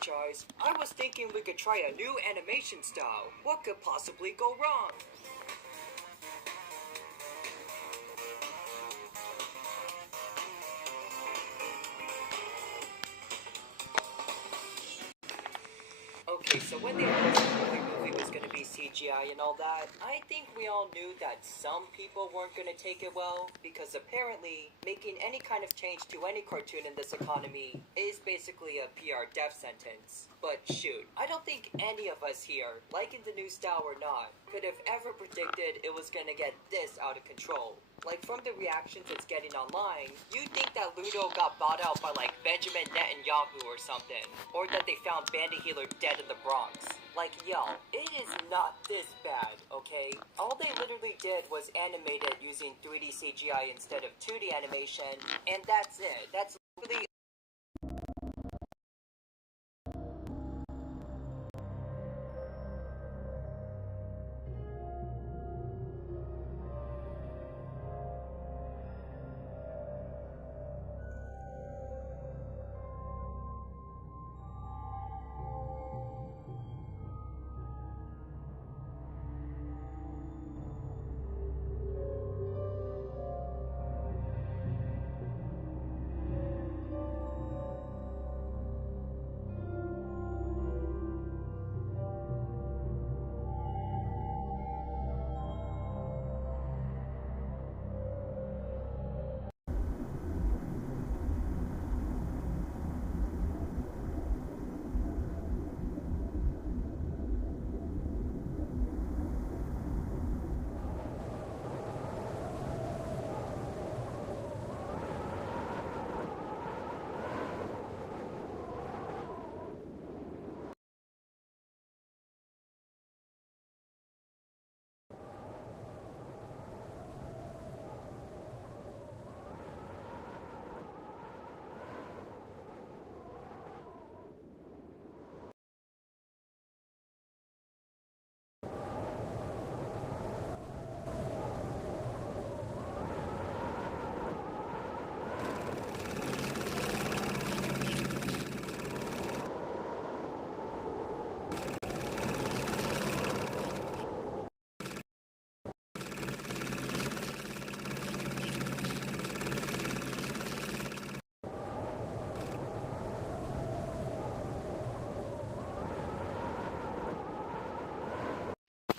franchise, I was thinking we could try a new animation style. What could possibly go wrong? Okay, so when they announced the movie was gonna be CGI and all that, I think we all knew that some people weren't gonna take it well, because apparently, making any kind of change to any cartoon in this economy is basically a PR death sentence. But shoot, I don't think any of us here, liking the new style or not, could have ever predicted it was gonna get this out of control. Like, from the reactions it's getting online, you'd think that Ludo got bought out by, like, Benjamin Netanyahu or something. Or that they found Bandy Healer dead in the Bronx. Like, yo, it is not this bad, okay? All they literally did was animate it using 3D CGI instead of 2D animation, and that's it. That's literally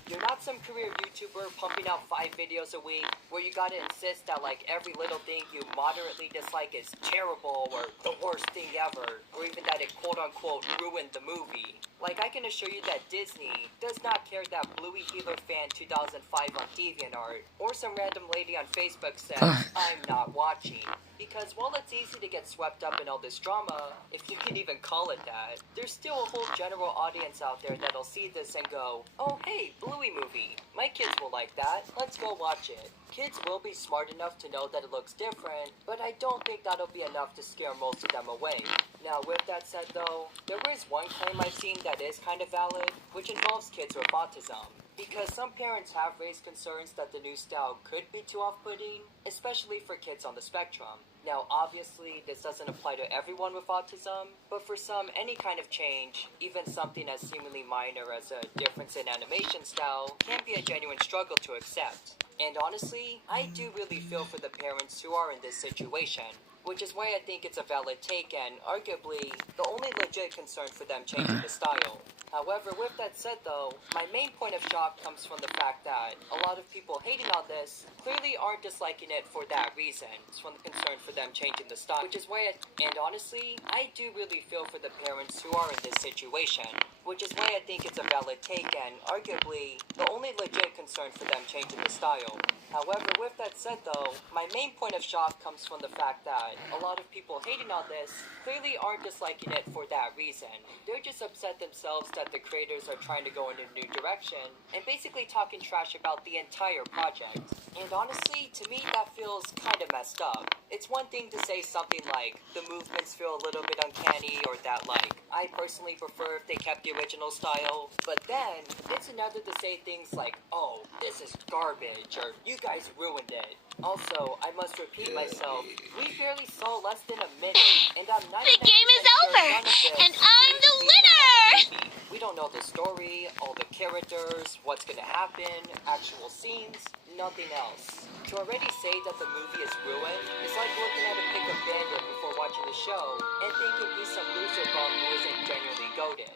you're not some career YouTuber pumping out 5 videos a week where you gotta insist that like every little thing you moderately dislike is terrible or the worst thing ever, or even that it quote-unquote ruined the movie. Like, I can assure you that Disney does not care that Bluey Healer Fan 2005 on DeviantArt or some random lady on Facebook says, I'm not watching. Because while it's easy to get swept up in all this drama, if you can even call it that, there's still a whole general audience out there that'll see this and go, oh hey, Bluey movie. My kids will like that. Let's go watch it. Kids will be smart enough to know that it looks different, but I don't think that'll be enough to scare most of them away. Now, with that said though, there is one claim I've seen that is kind of valid, which involves kids with autism. Because some parents have raised concerns that the new style could be too off-putting, especially for kids on the spectrum. Now, obviously, this doesn't apply to everyone with autism, but for some, any kind of change, even something as seemingly minor as a difference in animation style, can be a genuine struggle to accept. And honestly, I do really feel for the parents who are in this situation, which is why I think it's a valid take and, arguably, the only legit concern for them changing the style. However, with that said though, my main point of shock comes from the fact that a lot of people hating on this clearly aren't disliking it for that reason. It's from the concern for them changing the style, which is why and honestly, I do really feel for the parents who are in this situation, which is why I think it's a valid take and, arguably, the only legit concern for them changing the style. However, with that said though, my main point of shock comes from the fact that a lot of people hating on this clearly aren't disliking it for that reason. They're just upset themselves that the creators are trying to go in a new direction and basically talking trash about the entire project. And honestly, to me that feels kind of messed up. It's one thing to say something like, the movements feel a little bit uncanny, or that like, I personally prefer if they kept the original style, but then it's another to say things like, oh, this is garbage, or you guys ruined it. Also, I must repeat myself, we barely saw less than a minute, and I'm not The game is over, and I'm the winner! characters, what's gonna happen, actual scenes, nothing else. To already say that the movie is ruined, it's like looking at a pickup bandit before watching the show and thinking he's some loser bum who isn't genuinely goated.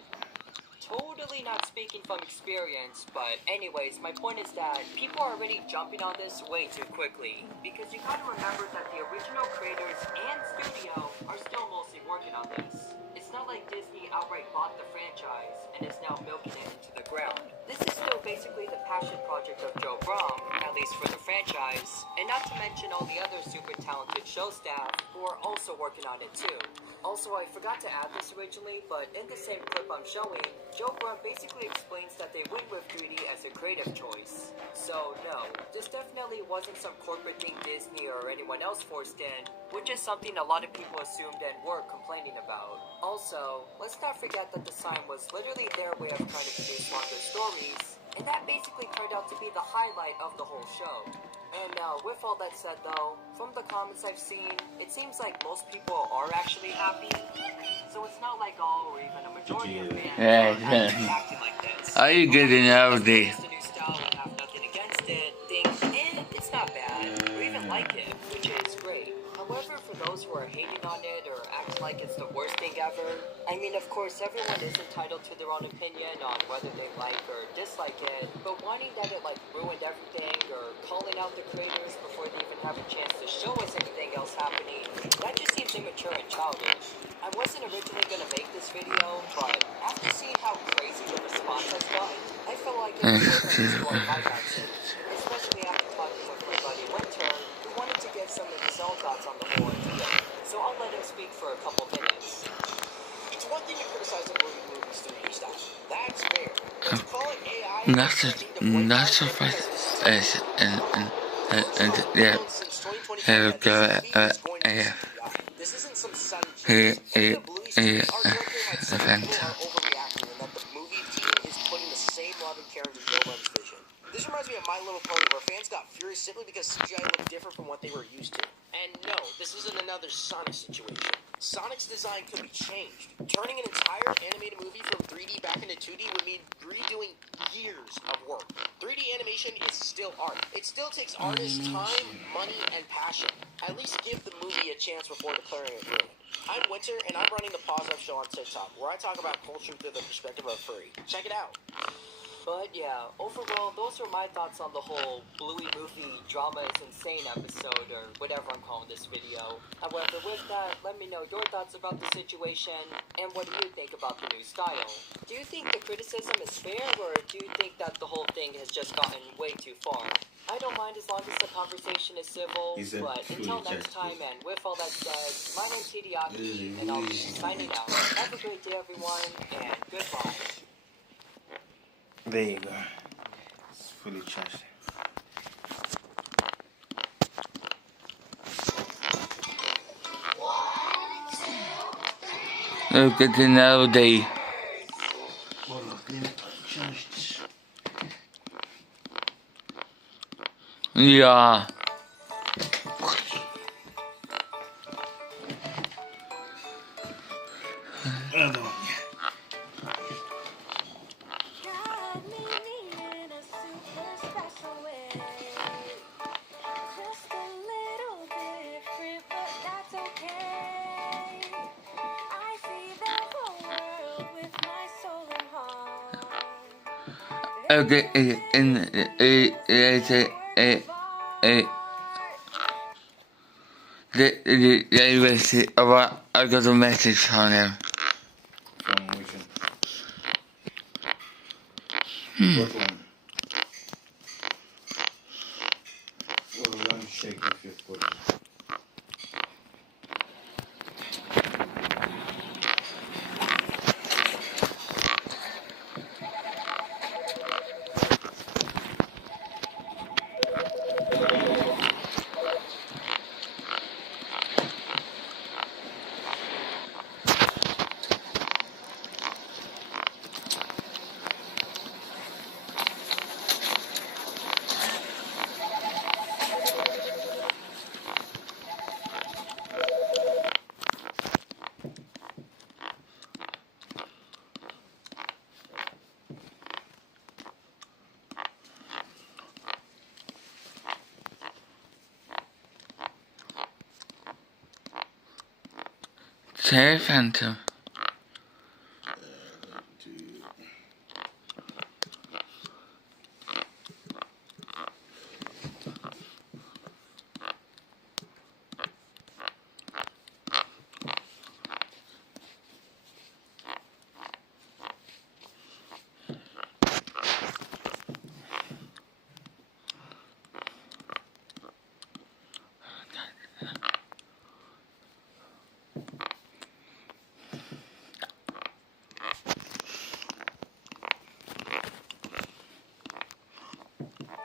Totally not speaking from experience, but anyways, my point is that people are already jumping on this way too quickly. Because you gotta remember that the original creators and studio are still mostly working on this. It's not like Disney outright bought the franchise and is now milking it into the ground. This is still basically the passion project of Joe Brom, at least for the franchise, and not to mention all the other super talented show staff who are also working on it too. Also, I forgot to add this originally, but in the same clip I'm showing, Joe Brum basically explains that they went with 3D as a creative choice. So no, this definitely wasn't some corporate thing Disney or anyone else forced in, which is something a lot of people assumed and were complaining about. Also, let's not forget that the sign was literally their way of trying to produce longer stories, and that basically turned out to be the highlight of the whole show. And with all that said though, from the comments I've seen, it seems like most people are actually happy. So it's not like all or even a majority of fans are actually acting like this. Are you getting out of the... It's a new style and have nothing against it, think, it's not bad, or even like it, which is great. However, for those who are hating on it or act like it's the worst thing ever, I mean, of course, everyone is entitled to their own opinion on whether they like or dislike it, but wanting that it, like, ruined everything or calling out the creators before they even have a chance to show us anything else happening, that just seems immature and childish. I wasn't originally going to make this video, but after seeing how crazy the response has gotten, I felt like it was worth exploring my message, especially after talking with my buddy Winter, who wanted to give some of his own thoughts on the whole idea. So I'll let him speak for a couple minutes. It's one thing to criticize a movie's 3D style. That's fair. But to call it AI That's a fact. Yeah. Here we go. This isn't some sudden change. The Event. overreacting and that the movie team is putting the same love and care into Joe Brum's vision. This reminds me of My Little Pony, where fans got furious simply because CGI looked different from what they were used to. And no, this isn't another Sonic situation. Sonic's design could be changed. Turning an entire animated movie from 3D back into 2D would mean redoing years of work. 3D animation is still art. It still takes artists time, money, and passion. At least give the movie a chance before declaring it ruined. I'm Winter, and I'm running the Pause Up Show on TikTok, where I talk about culture through the perspective of furry. Check it out. But yeah, overall, those are my thoughts on the whole Bluey movie drama is insane episode, or whatever I'm calling this video. However, with that, let me know your thoughts about the situation, and what do you think about the new style? Do you think the criticism is fair, or do you think that the whole thing has just gotten way too far? I don't mind as long as the conversation is civil, but until next time, and with all that said, my name's Hideaki, and I'll be signing out. Have a great day, everyone, and goodbye. There you go. It's fully charged. Look at the nowadays. Yeah. Another one. Okay, I got a message from him. From which one? What one? Well, let me check if you've got it. Say Phantom.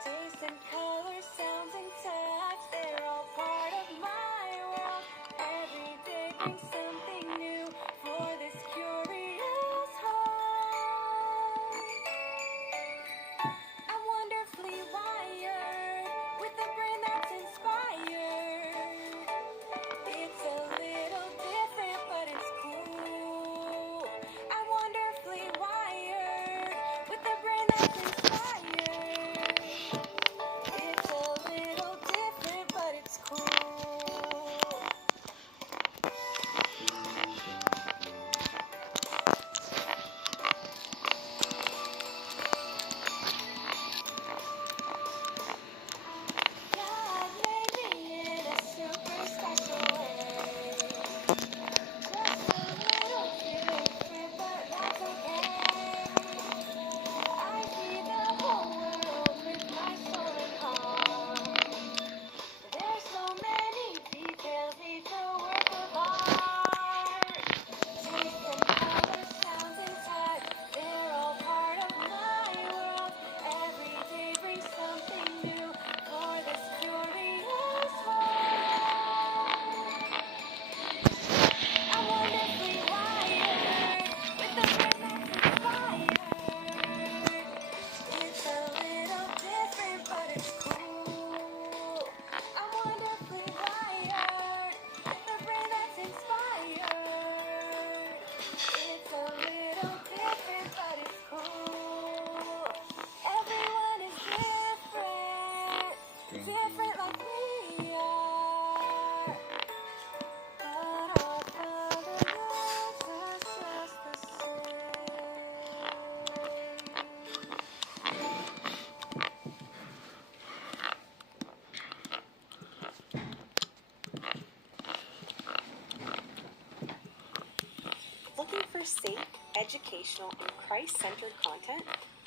Taste and color, sounds and touch, they're all part of my world. Every day brings something new for this curious heart. I'm wonderfully wired with a brain that's inspired. It's a little different, but it's cool. I'm wonderfully wired with a brain that's inspired. It's a little different, but it's cool. God made me in a super special way. Just a little different, but that's okay. I see the whole world with my soul and heart. There's so many details, it's a work of art. Taste and color, sounds and touch, they're all part of my world. Every day brings something new for this curious heart. I'm wonderfully wired with a brain that's inspired. It's a little different, but it's cool. I'm wonderfully wired with a brain that's inspired. It's a little different, but it's cool. Everyone is different, different like we are. But our colors are just the same. Looking for safe, educational, and Christ-centered content?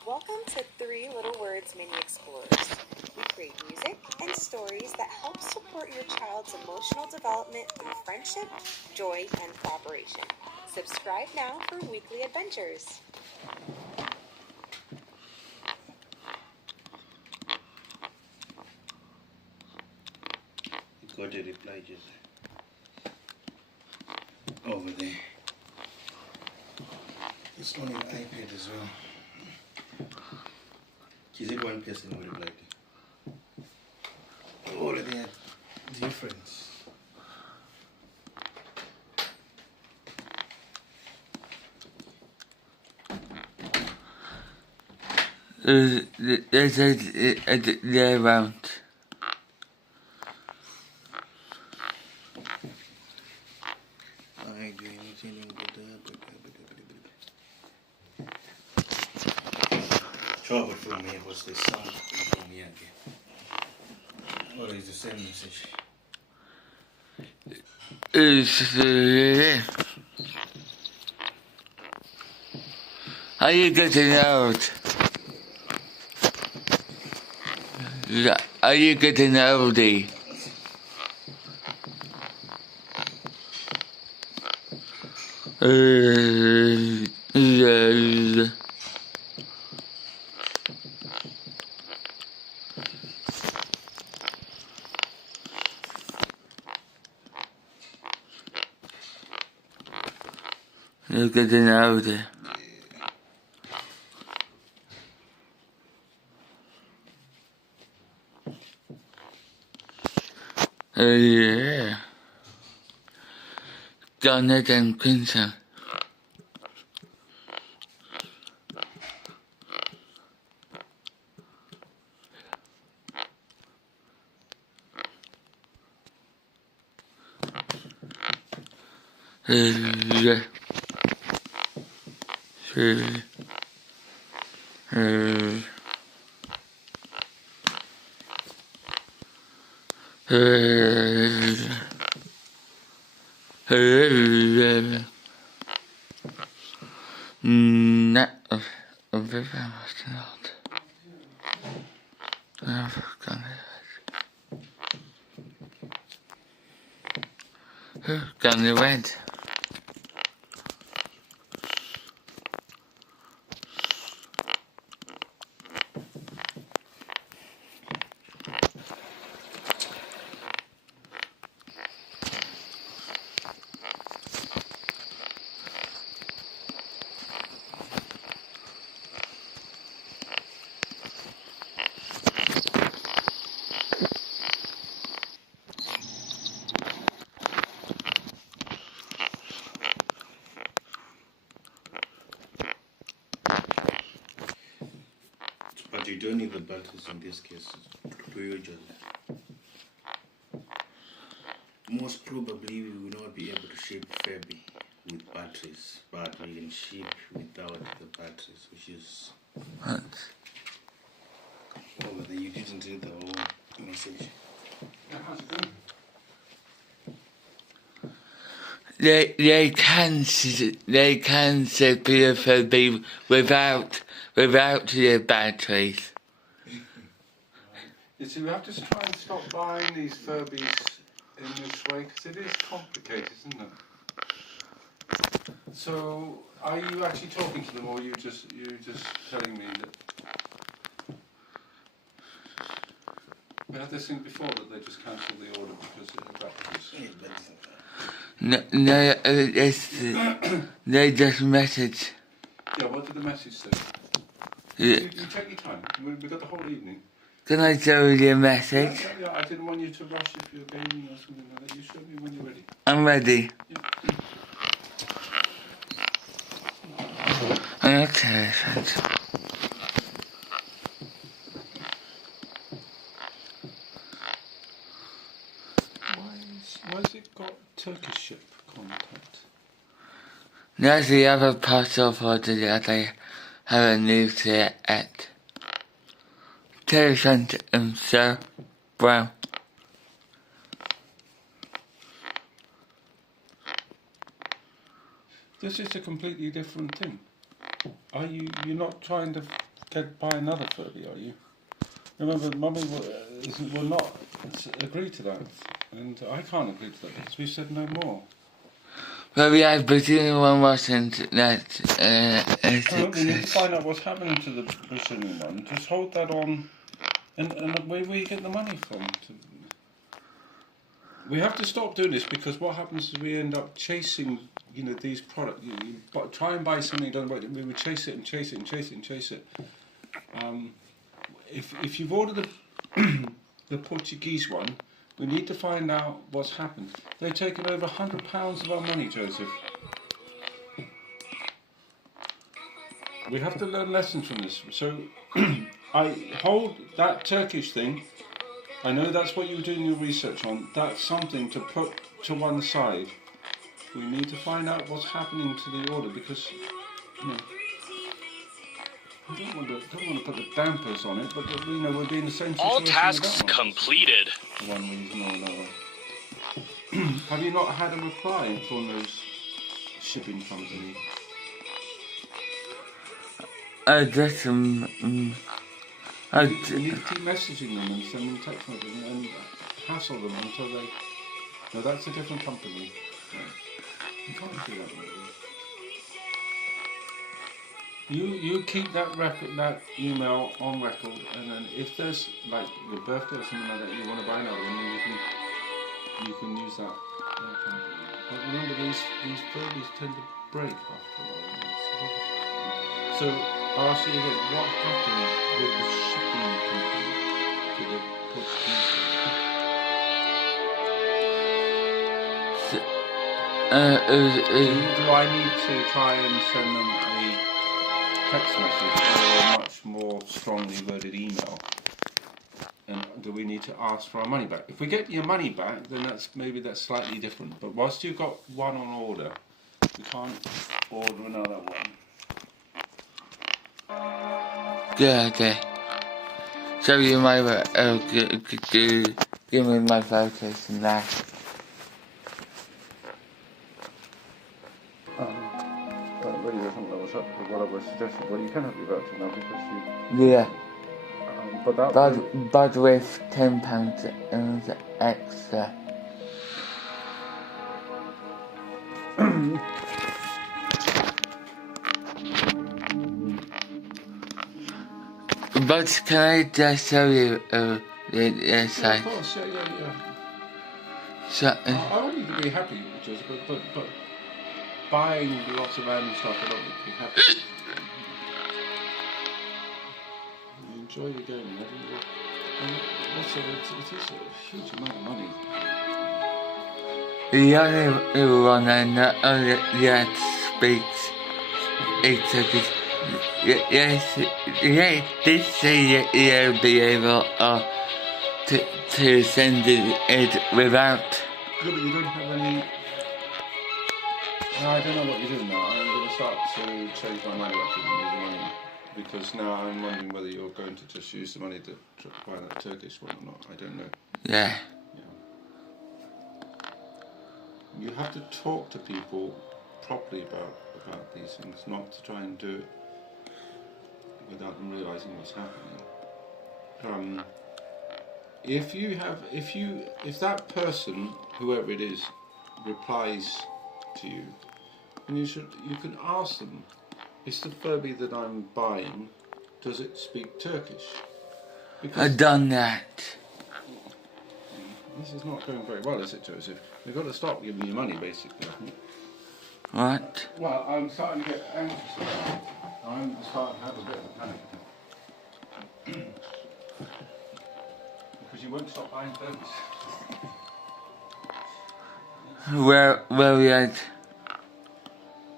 Welcome to Three Little Words Mini Explorers. We create music and stories that help support your child's emotional development through friendship, joy, and cooperation. Subscribe now for weekly adventures. Got a reply just over there. It's on an iPad as well. Is it one person who replied? All of that difference. They're around. I do anything trouble for me. What's the sound from here again? Or is the same message? Are you getting out? Are you getting oldie? You're getting older. Yeah. Jonathan Clinton. Nej, vem måste något? Hur kan det vara? But you don't need the batteries in this case, do you, Joseph? Most probably we will not be able to ship Furby with batteries, but we can ship without the batteries, which is... What? Oh, but then you didn't read the whole message. They can ship a Furby without the batteries. You see, we have to try and stop buying these Furbies in this way because it is complicated, isn't it? So, are you actually talking to them, or are you just telling me that we had this thing before that they just cancelled the order because of the batteries? No, they just message. Yeah, what did the message say? Yeah. You take your time. We've got the whole evening. Can I show you a message? Yeah, I didn't want you to rush if you're gaming or something like that. You show me when you're ready. I'm ready. Okay, thanks. Why has it got Turkish ship contact? That's the other parcel for that I haven't used yet. Sent Sir Brown. This is a completely different thing. You're not trying to buy another Furby, are you? Remember, Mummy will not agree to that, and I can't agree to that because we said no more. Well, yeah, but the only one wasn't that We need to find out what's happening to the Brazilian one. Just hold that on, and where you get the money from. We have to stop doing this because what happens is we end up chasing, these products. You try and buy something, don't work. We would chase it and chase it and chase it and chase it. If you've ordered the Portuguese one, we need to find out what's happened. They've taken over £100 of our money, Joseph. We have to learn lessons from this. So I hold that Turkish thing. I know that's what you were doing your research on. That's something to put to one side. We need to find out what's happening to the order because I don't want to put the dampers on it, but we'll be in the same situation. All tasks completed. For one reason or another. Have you not had a reply from those shipping companies? I just You need to keep messaging them and send them text messages and hassle them until they... No, that's a different company. No. You can't do that. You keep that email on record, and then if there's like your birthday or something like that, you want to buy another one, then you can use that company. But remember, these Furbies tend to break after a while. So I'll ask you again, what happened with the shipping company to the Portuguese? Do I need to try and send them a text message or a much more strongly worded email? And do we need to ask for our money back? If we get your money back, then that's slightly different. But whilst you've got one on order, you can't order another one. Yeah, okay. So you might give me my photos and that. That really doesn't know what's up with what I was suggesting. Well, you can have your voucher now because Yeah. but that But with £10 extra. But can I just show you the yeah, site? of course, yeah. So, I want you to be happy, Joseph, but buying lots of random stuff, I don't make you happy. You enjoy your gaming, haven't you? And also, it is a huge amount of money. the only one I know that speaks is Turkish. Yes, did say you'll be able to send it without. Yeah, but you don't have any. No, I don't know what you're doing now. I'm going to start to change my mind about giving you the money because now I'm wondering whether you're going to just use the money to buy that Turkish one or not. I don't know. Yeah. You have to talk to people properly about these things, not to try and do it without them realising what's happening. If that person, whoever it is, replies to you, then you can ask them, is the Furby that I'm buying, does it speak Turkish? Because I've done that. this is not going very well, is it, Joseph? You've got to stop giving you money, basically. What? Well, I'm starting to get anxious. I'm starting to have a bit of a panic attack. Because you won't stop buying Furbies. Where we at?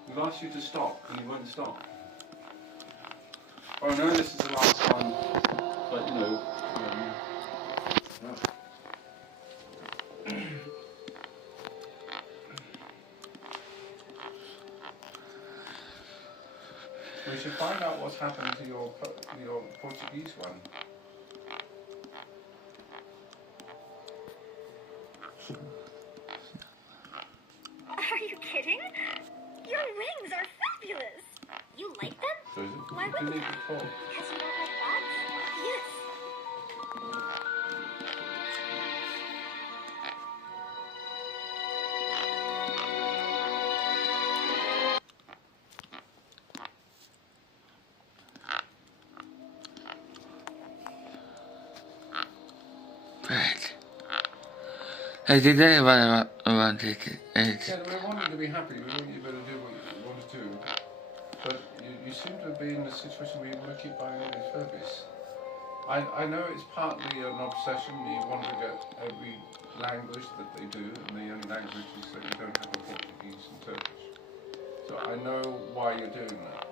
We've asked you to stop, and you won't stop. Well, I know this is the last time, but you know. We should find out what's happened to your Portuguese one. Are you kidding? Your wings are fabulous. You like them? Why You wouldn't need you? to talk. Because you don't like bats? Yes. Right. I did that what I wanted. Yeah, we want you to be happy. We want you to do what you want to do. But you seem to be in a situation where you want to keep buying all these Furbies. I know it's partly an obsession. You want to get every language that they do, and the only language is that you don't have a Portuguese and Turkish. So I know why you're doing that.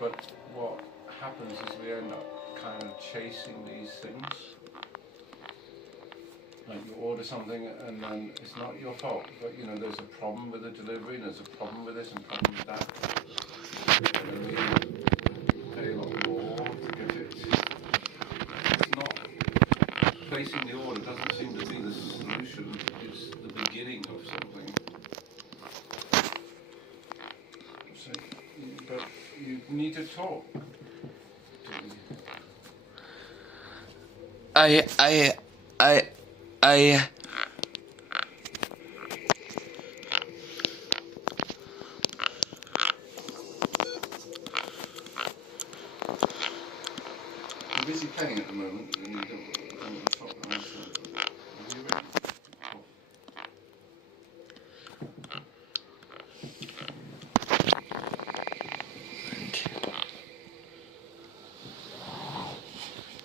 But what happens is we end up kind of chasing these things. Like you order something and then it's not your fault, but you know there's a problem with the delivery, and there's a problem with this and problem with that. And then we pay a lot more to get it. It's not placing the order doesn't seem to be the solution. It's the beginning of something. So, but you need to talk. You're busy playing at the moment, and you don't want to talk. Are you ready?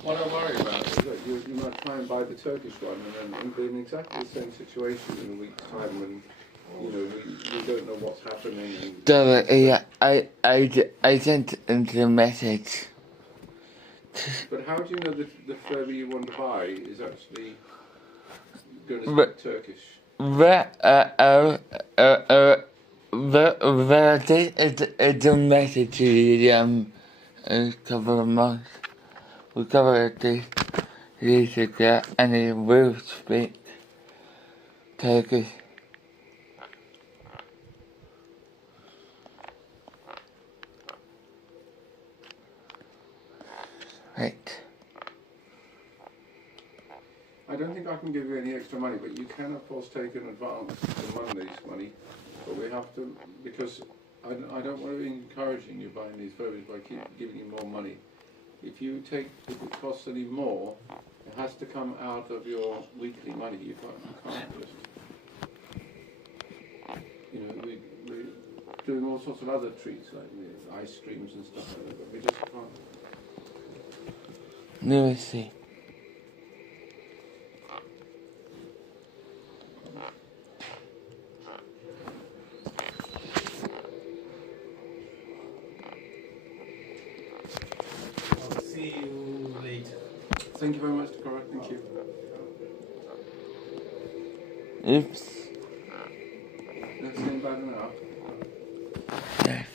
What I worry about is that you might try and buy the Turkish one and then be in exactly the same situation in a week's time when you know we don't know what's happening. And I sent the message But how do you know that the Furby you want to buy is actually going to But- speak Turkish? It's a message to you, a couple of months. We covered this years ago, and he will speak Turkish. Right. I don't think I can give you any extra money, but you can of course take an advance to Monday's money. But we have to, because I don't want to be encouraging you buying these Furbies by giving you more money. If it costs any more, it has to come out of your weekly money. You can't just, we're doing all sorts of other treats like ice creams and stuff like that, but we just can't. Let me see. I'll see you later. Thank you very much, Cora. Thank you. Oops. That's in bad enough. Yes.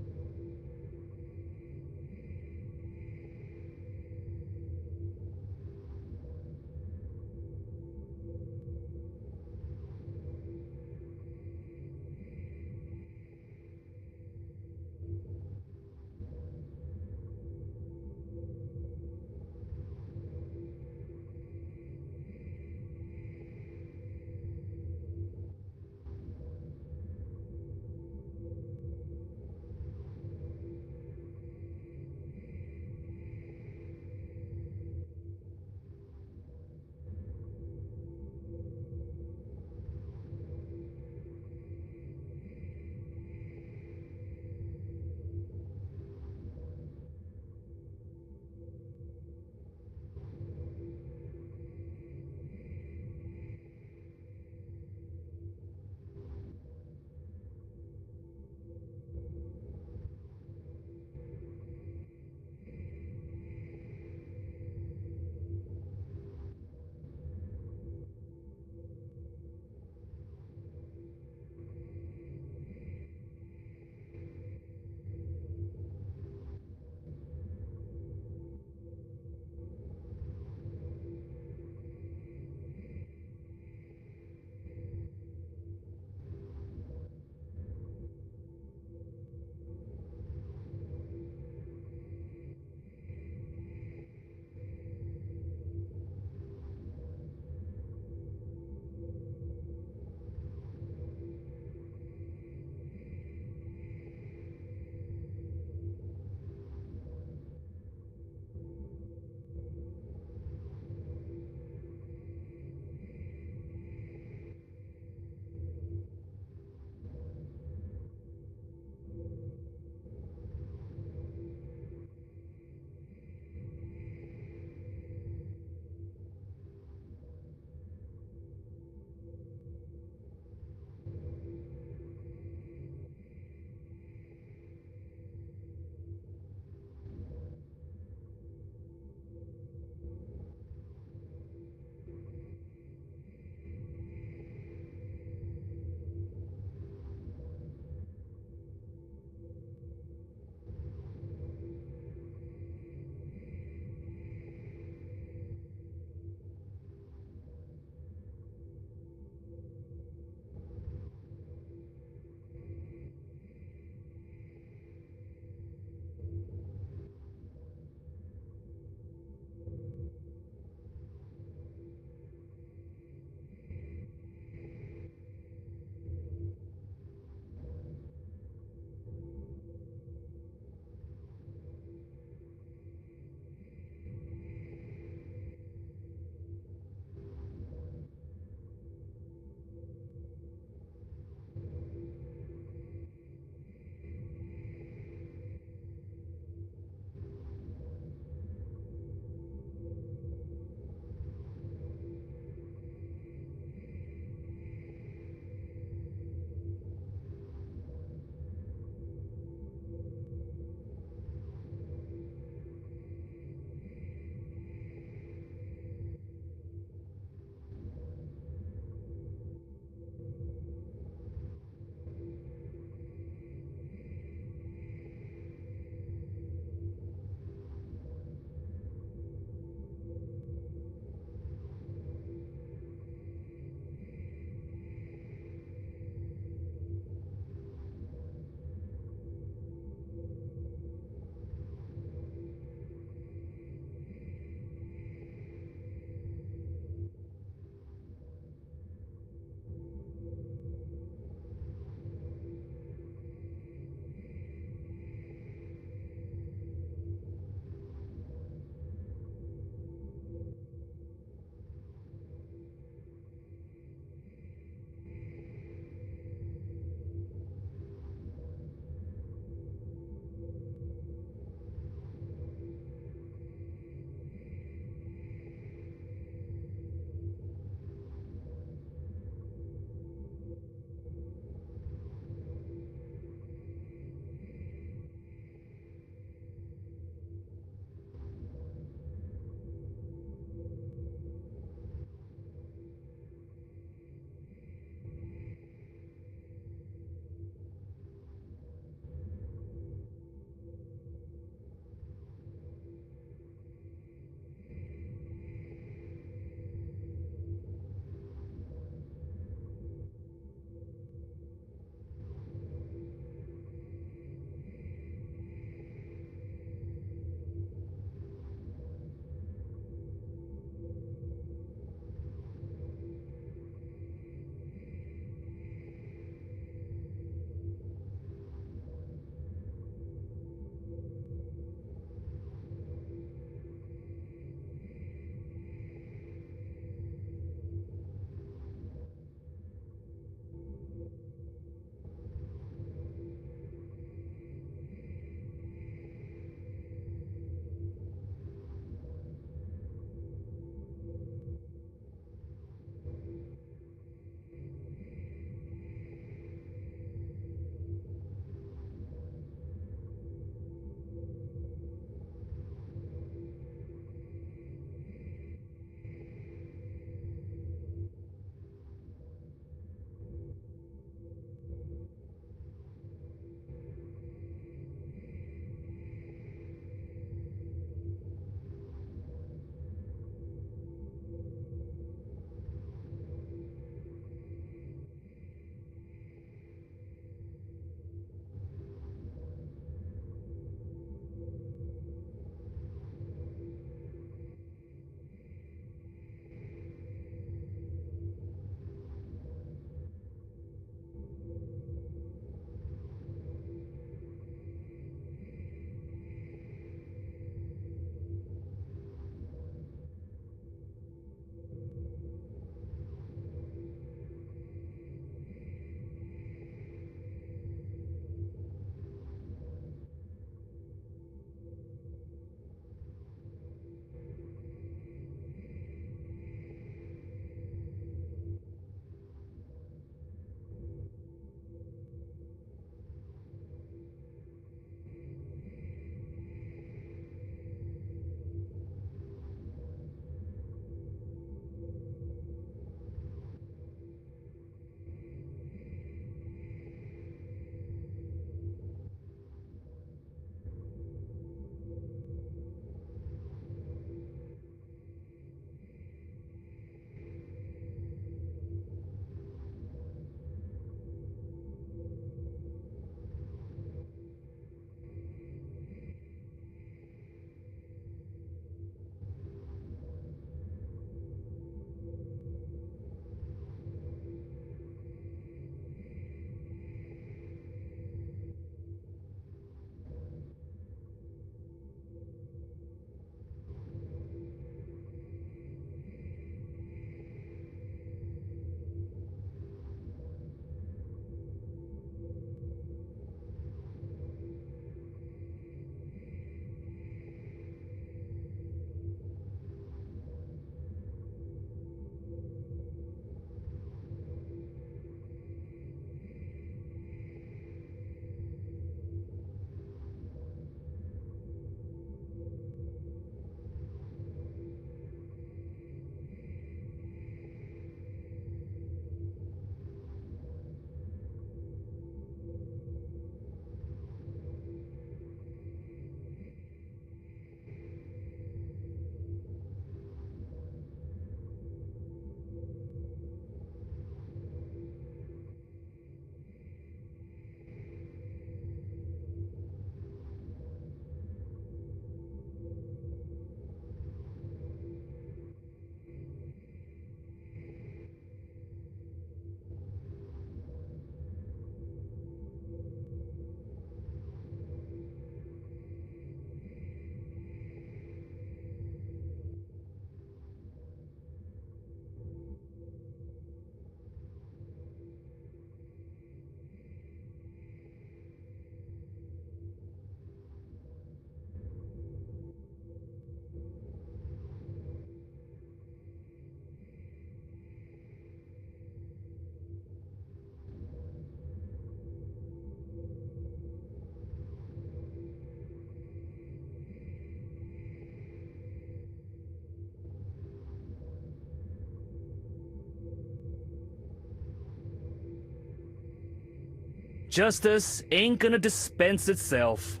Justice ain't gonna dispense itself.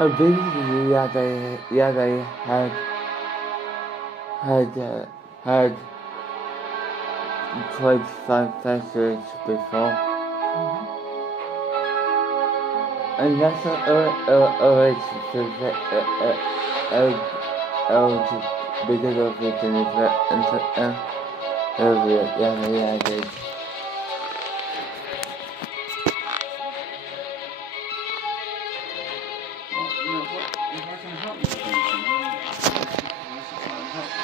I believe Yada had played five festivals before, and that's always because of it in the Yada. If I can help you with anything, I should try and help you.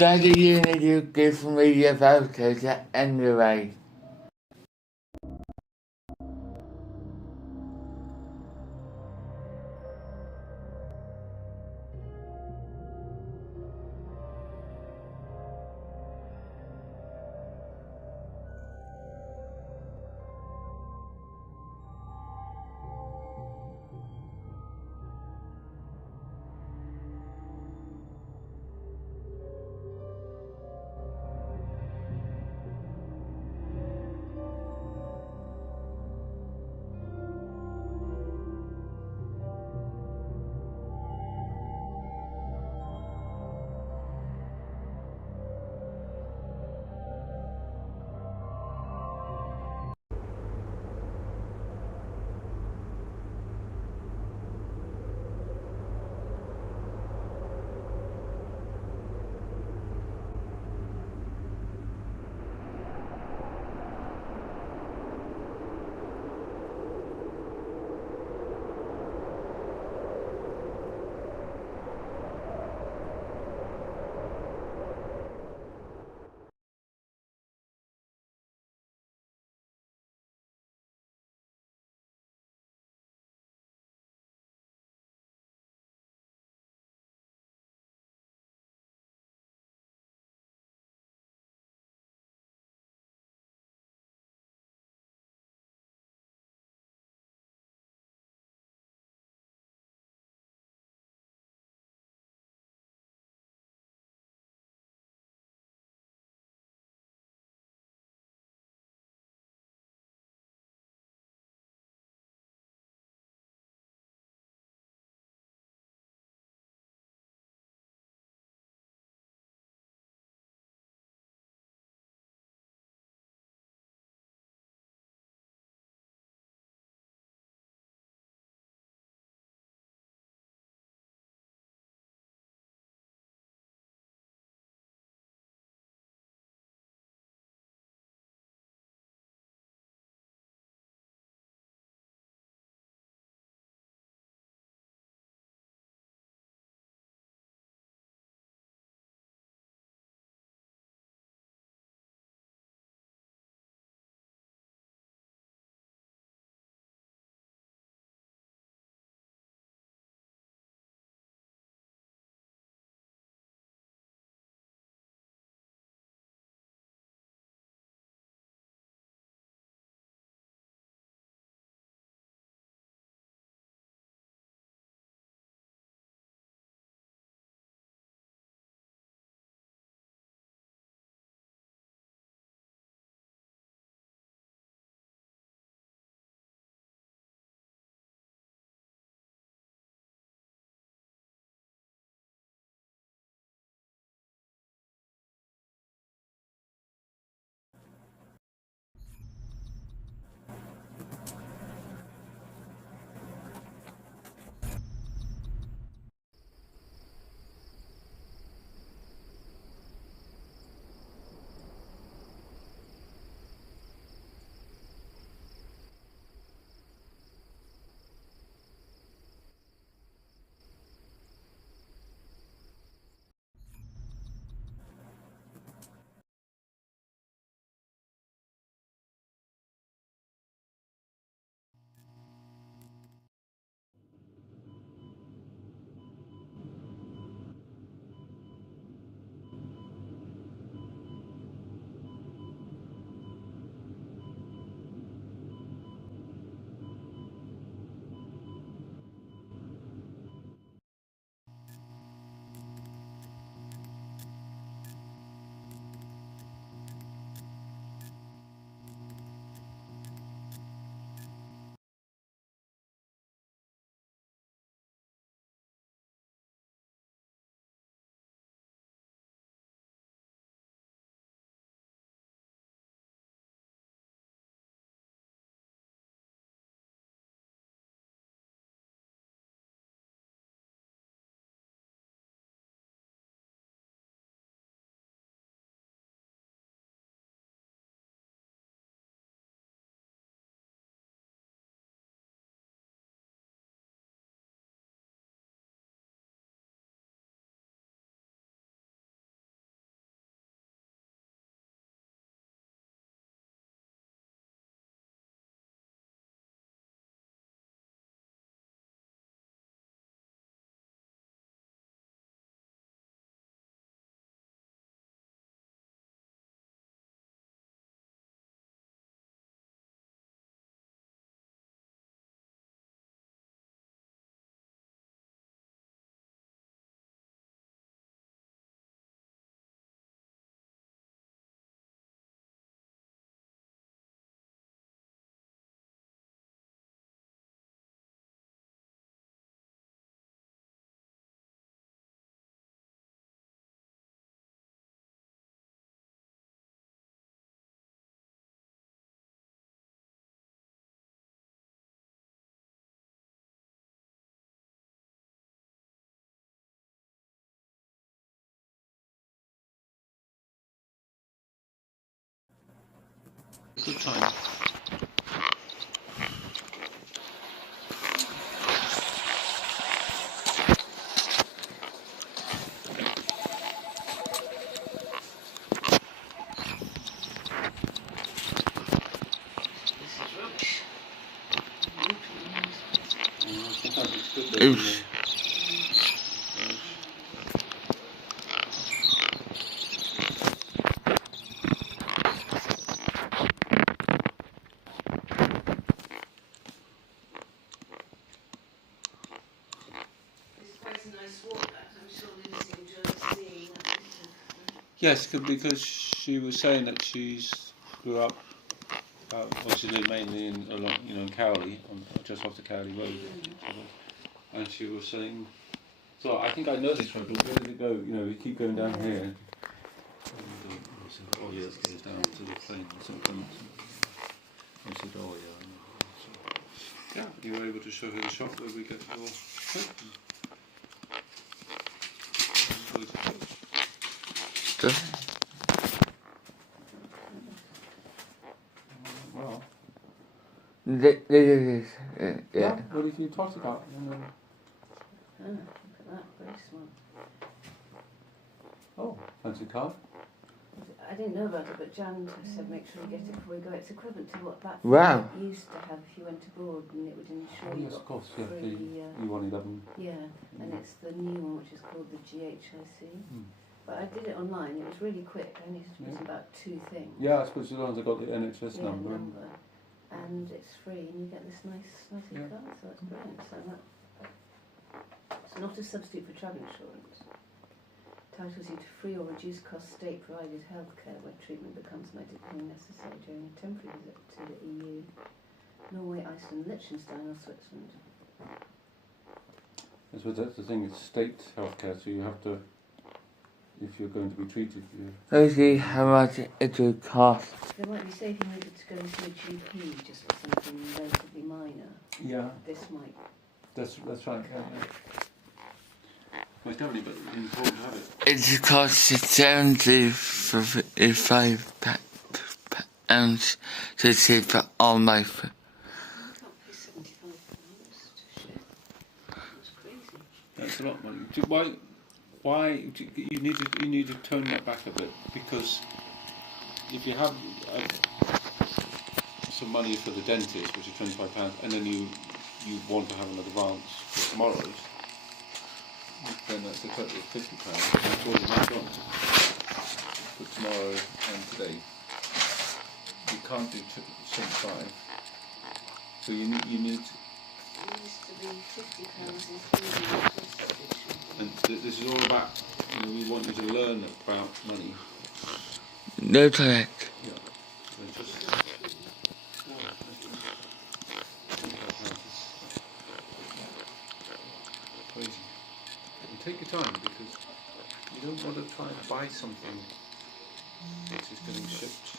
Study Unity gives me the vouchers anyway. Good time. Sometimes it's good though. Oops. Yes, because she was saying that she's grew up, obviously lived mainly in Cowley, just off the Cowley Road, and she was saying, so I think I know this one, but where did it go? We keep going down here. And, oh yeah, it goes down to the plane. I said, oh yeah. Yeah, you were able to show her the shop where we get your food. Well, yeah. What did you talk about? Look at that, very smart. Oh, fancy car? I didn't know about it, but Jan said make sure you get it before you go. It's equivalent to what that Wow. used to have if you went abroad, and it would ensure Oh you yes, got of course, yeah, free. the E111. Yeah, and it's the new one which is called the GHIC. But I did it online. It was really quick. I only had to put in about 2 things. Yeah, I suppose as long as I got the NHS number. And it's free, and you get this nice car. So that's brilliant. So it's not a substitute for travel insurance. Entitles you to free or reduced cost state-provided healthcare where treatment becomes medically necessary during a temporary visit to the EU, Norway, Iceland, Liechtenstein or Switzerland. I suppose that's the thing, it's state healthcare, so you have to, if you're going to be treated, Let's see how much it would cost. They might be say if you needed to go into a GP just for something relatively minor. Yeah. This might. That's right. Yeah. Most definitely, but it's important to have it. It costs £75 to see for all my food. I can't pay £75 to share. That's crazy. That's a lot of money. Why you need to tone that back a bit, because if you have some money for the dentist, which is £25, and then you want to have an advance for tomorrow's, then that's a total of £50. That's all you have got for tomorrow and today. You can't do 75. So you need. It used to be £50 including the And this is all about. We want you to learn about money. No correct. Yeah. So just. Crazy. And take your time, because you don't want to try and buy something which is getting shipped.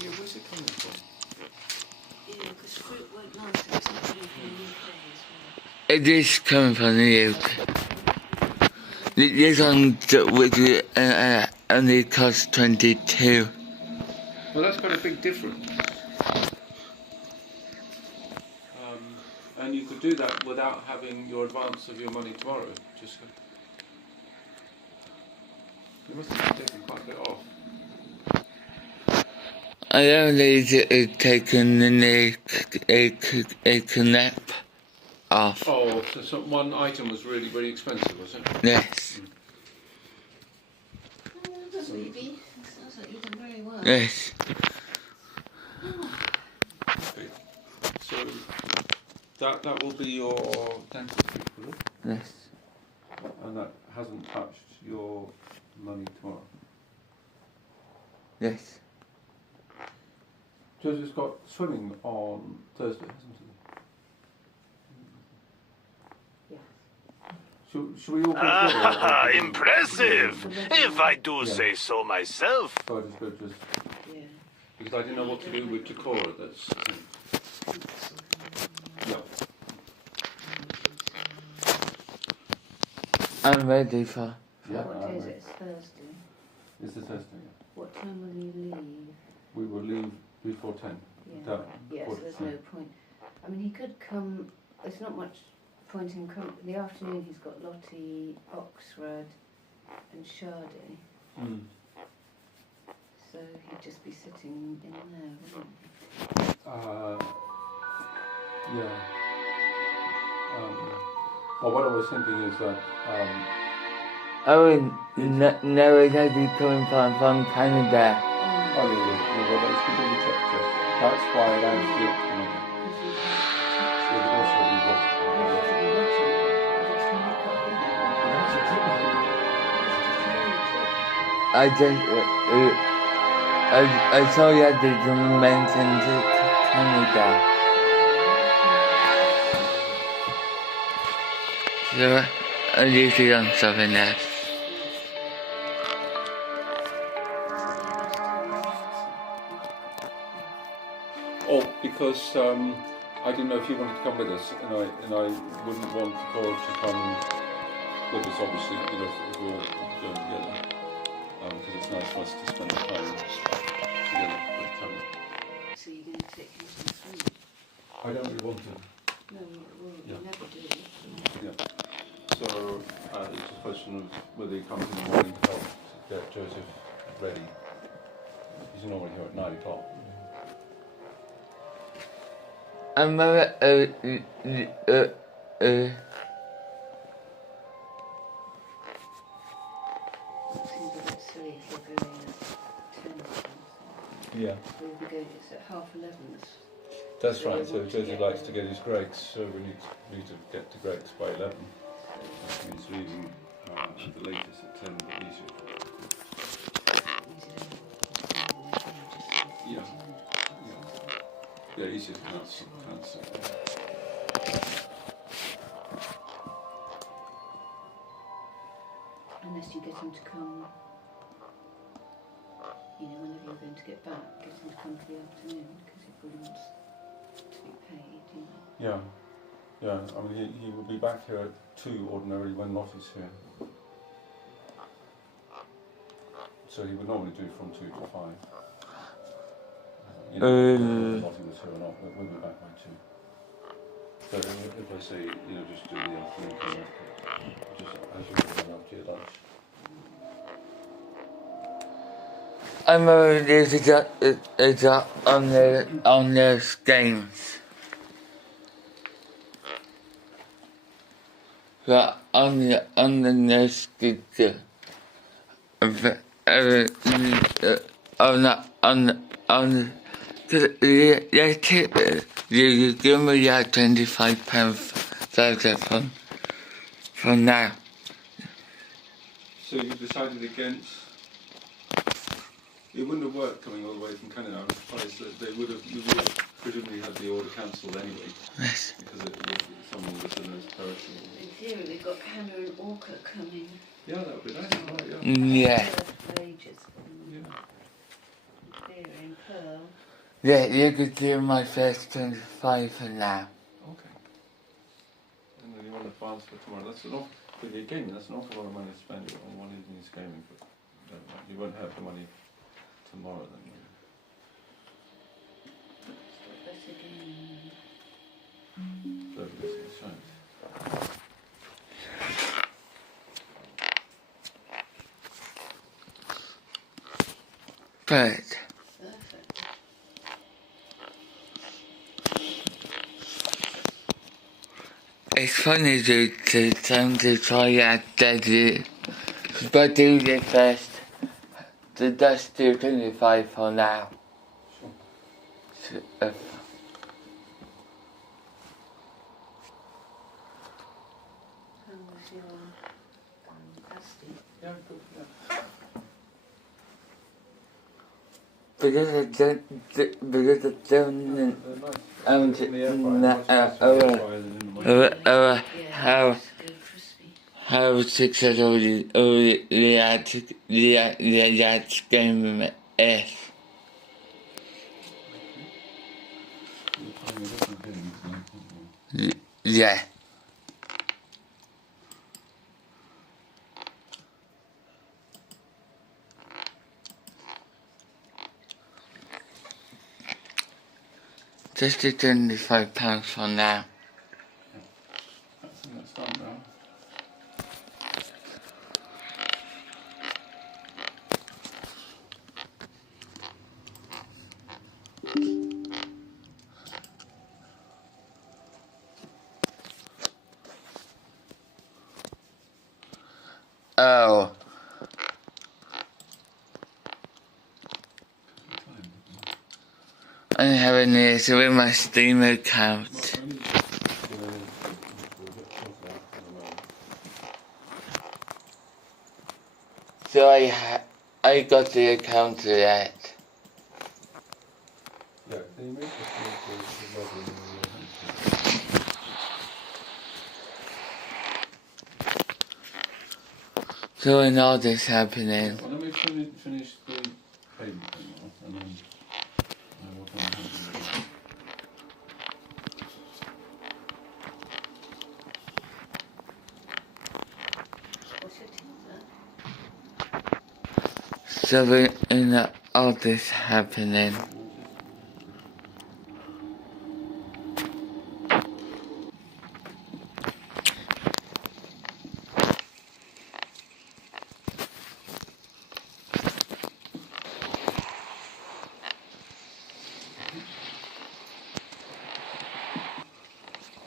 Yeah, where's it coming from? Yeah, because fruit won't last if it's not coming from the UK as well. It is coming from the UK. This one only costs 22. Well, that's quite a big difference. And you could do that without having your advance of your money tomorrow. Just you must have taken quite a bit off. I only taken a connect off. Oh, so one item was really, really expensive, was it? Yes. Maybe. Sounds like you've done very well. Yes. Okay. So that will be your dentistry, will it? Yes. And that hasn't touched your money tomorrow. Yes. Joseph's got swimming on Thursday, hasn't he? Yeah. Should we all go Ah, together? impressive! If I do say so myself. So I just go just Yeah. because I didn't know what to do with Takora. That's yeah. I'm ready for. Yeah. What day is it? It's Thursday. It's a Thursday. What time will you leave? we will leave before 10. Yeah, so there's no point. I mean, he could come, there's not much point in coming. In the afternoon he's got Lottie, Oxford and Shardy. Mm. So he'd just be sitting in there, wouldn't he? Yeah. Well, what I was thinking is that Oh, no, it's actually coming from Canada. well, let's continue check. That's why it adds the extra money. It would also be I saw you had the mention to Canada. So, I'm usually on something else. Oh, because I didn't know if you wanted to come with us, and I wouldn't want Cora to come with us, obviously, if we're all going together, because it's nice for us to spend the time together. So you're going to take him to the food? I don't really want to. No, you never do. Yeah. So it's a question of whether he comes in the morning to help to get Joseph ready. He's normally here at 9 o'clock. I'm Yeah. We'll be going, it's at 11:30. That's right, so Joseph likes to get his Greggs, so we need to get to Greggs by 11. Which means leaving at the latest at 10, but easier. Yeah, easier to cancel. Unless you get him to come, whenever you're going to get back, get him to come for the afternoon, because he probably wants to be paid, Yeah, I mean, he will be back here at 2 ordinarily when Lottie's here. So he would normally do from 2 to 5. Whether Lottie was here or not, but we'll be back by 2. So if I say, just do the afternoon come back, just as you're going after your lunch. I'm already on the games. So on the next you give me that £25 voucher from now. So you decided against. It wouldn't have worked coming all the way from Canada. I'm surprised that you would have presumably had the order cancelled anyway. Yes. Because someone was in those perishable. In theory, we've got Hannah and Orca coming. Yeah, that would be nice, right? Yeah. Yeah. For ages. Vera and Pearl. Yeah, you could do my first 25 for now. Okay. And then you want to advance for tomorrow. That's an awful, with your gaming, that's an awful lot of money to spend on one evening's gaming. But you won't have the money tomorrow then. But it's funny to time to try out that, but do the first. So that's do 25 for now. Sure. So, because I don't how successful the game is. Yeah. Just the £25 for now. I think that's done now. Oh. I have an issue with my Steam account. So I got the account to that. Yeah, can you make the login? So when all this happening, Well, let me finish the payment thing now, and then I will come and help you. What's your team there? so when all this happening,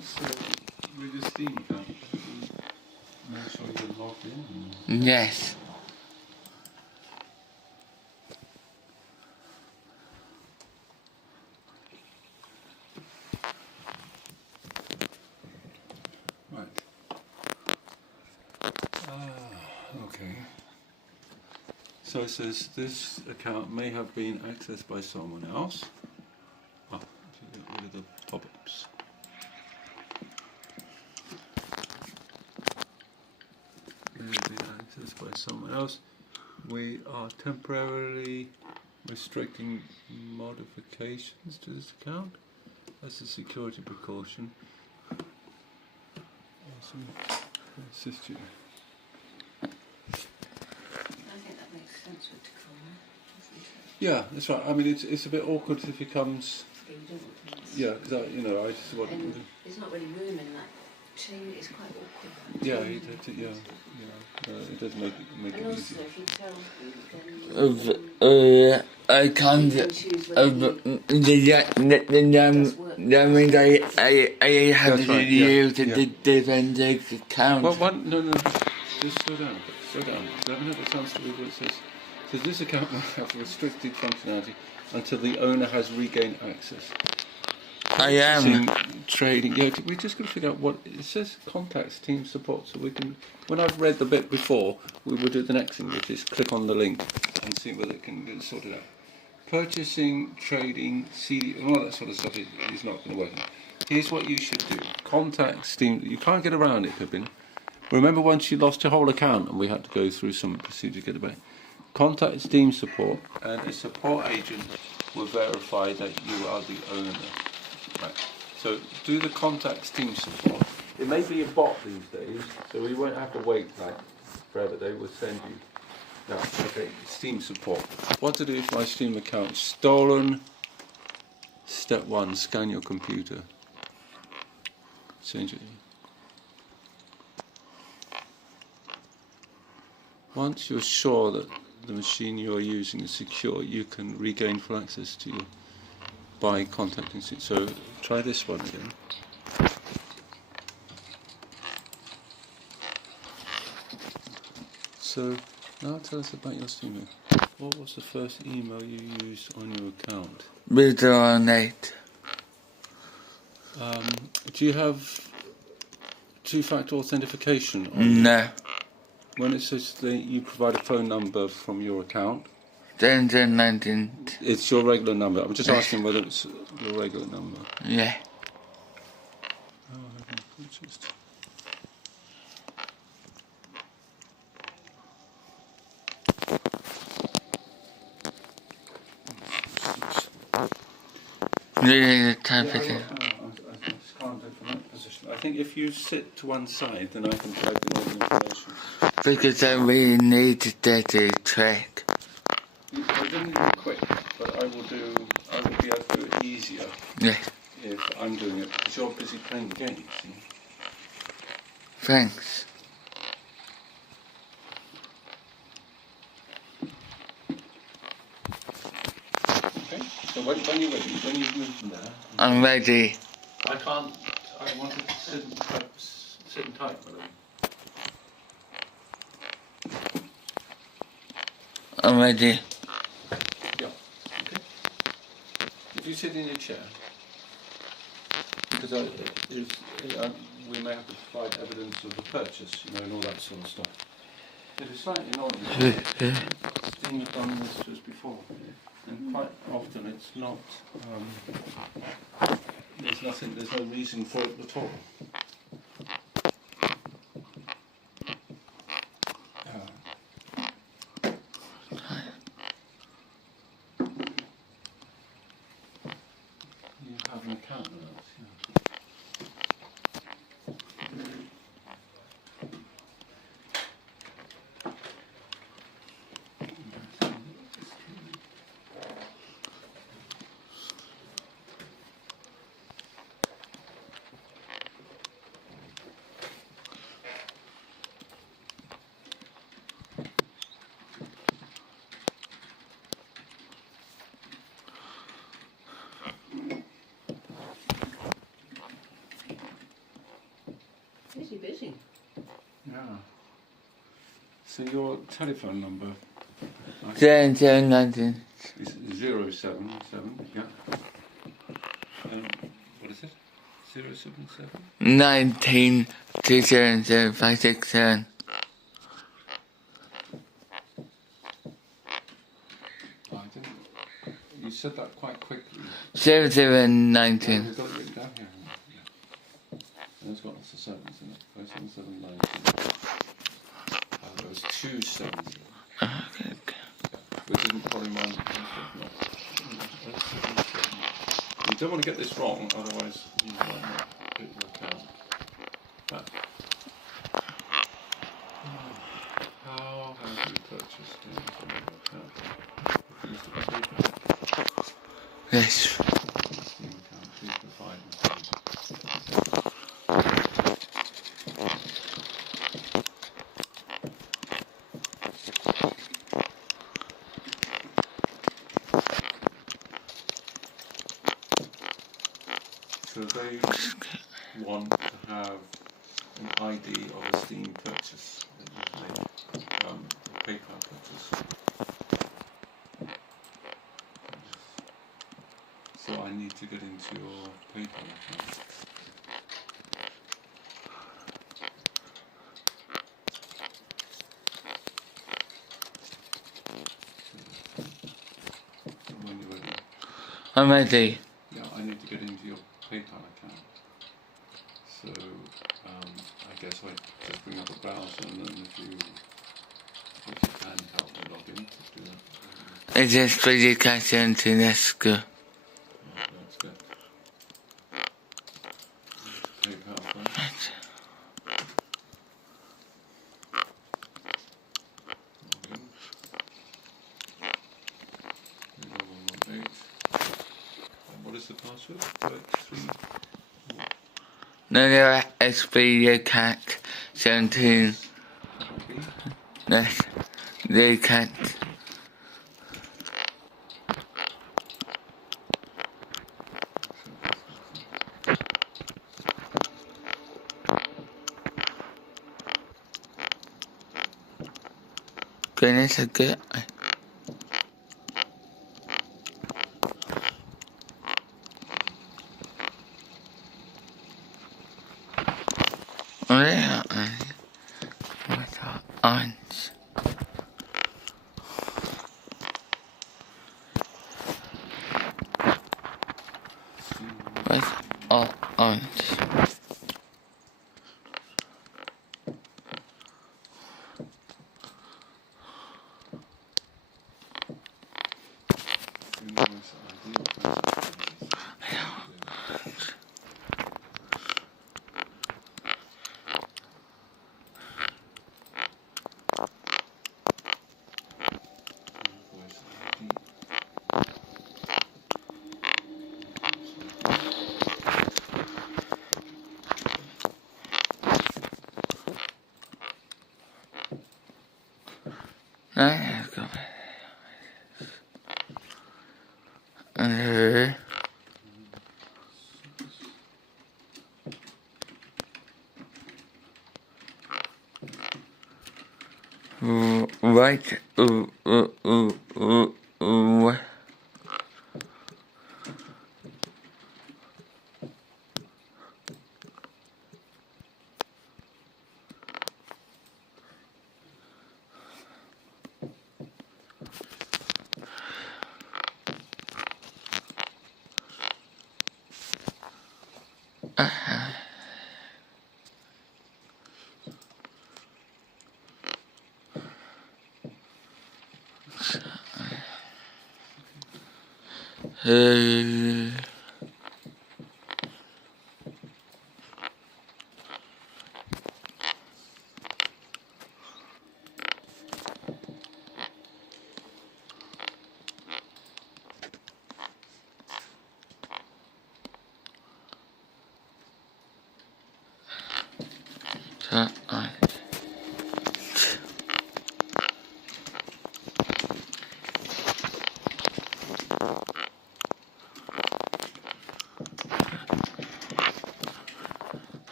So, with your Steam account, make sure you're logged in. yes. Right. Okay. So it says this account may have been accessed by someone else. Oh, get rid of the pop-ups. May have been accessed by someone else. We are temporarily restricting modifications to this account as a security precaution. Awesome. Assist you. I think that makes sense with Tacoma, doesn't it? Yeah, that's right. I mean, it's a bit awkward if he comes. Yeah, you don't want to. Yeah, because I just want. And there's not really room in that chain. It's quite awkward. Yeah, it does make And it also, easy. if you tell them, I can't. you can choose whether That means I have That's to right, yeah, use a yeah. different account. Well, no, just slow down. Slow down. You haven't had a chance to read what it says. It says this account may have restricted functionality until the owner has regained access. I am. Trading. Yeah, we're just going to figure out what it says. Contacts team support, so we can. When I've read the bit before, we will do the next thing, which is click on the link and see whether it can get sorted out. Purchasing, trading, CD, and all that sort of stuff is not going to work. Here's what you should do. Contact Steam. You can't get around it, Pippin. Remember once you lost your whole account and we had to go through some procedure to get it back? Contact Steam support and a support agent will verify that you are the owner. Right. So do the contact Steam support. It may be a bot these days, so we won't have to wait like forever. They will send you. No, okay, Steam support. What to do if my Steam account is stolen? Step 1, scan your computer. Change it. Once you're sure that the machine you are using is secure, you can regain full access to you by contacting Steam. So try this one again. So now tell us about your Steam. What was the first email you used on your account? Donate. Do you have two-factor authentication on? No. When it says that you provide a phone number from your account, 19. it's your regular number. I'm just asking whether it's your regular number. Yeah. Oh, let's just... Really type it in. I just can't do it from that position. I think if you sit to one side, then I can type in all the information. Because I really need to get a track. I didn't even quick, but I will do be able to do it easier Yeah. if I'm doing it because you're busy playing the game, you see. Thanks. Okay? So when you're ready, when you've moved from there, I'm ready. I wanted to sit and type, by the way. I'm ready. Yeah. Okay. If you sit in your chair, because we may have to provide evidence of the purchase, and all that sort of stuff. It is slightly annoying. Steam have done this to us before, and quite often it's not. There's no reason for it at all. You have an account with us, yeah. Busy. Yeah. So your telephone number 719. is 077, yeah. What is it? 077? 19 277 I didn't. You said that quite quickly. 7719. We've got it written down here. Yeah. And it's got lots of sevens in it. 07719. There was 2 sevens. Okay. Which isn't probably mine. You don't want to get this wrong, otherwise you might not hit your account. But how have you purchased things on your account? Used to be paper. Yes. Steam account, please provide me. So they want to have an ID of a Steam purchase, usually a PayPal purchase. So I need to get into your PayPal account. So when you're ready. I'm ready. Yeah, I need to get into your PayPal account. So I guess I just bring up a browser and then if you can help me log in, do that. It's just for you catch into the school. Yeah, that's good. PayPal first. Log in. 118. And what is the password? 33. No, SB cat 17. That's the cat. Goodness, a good. Yeah, what's up? Orange. What's up? Orange. Right.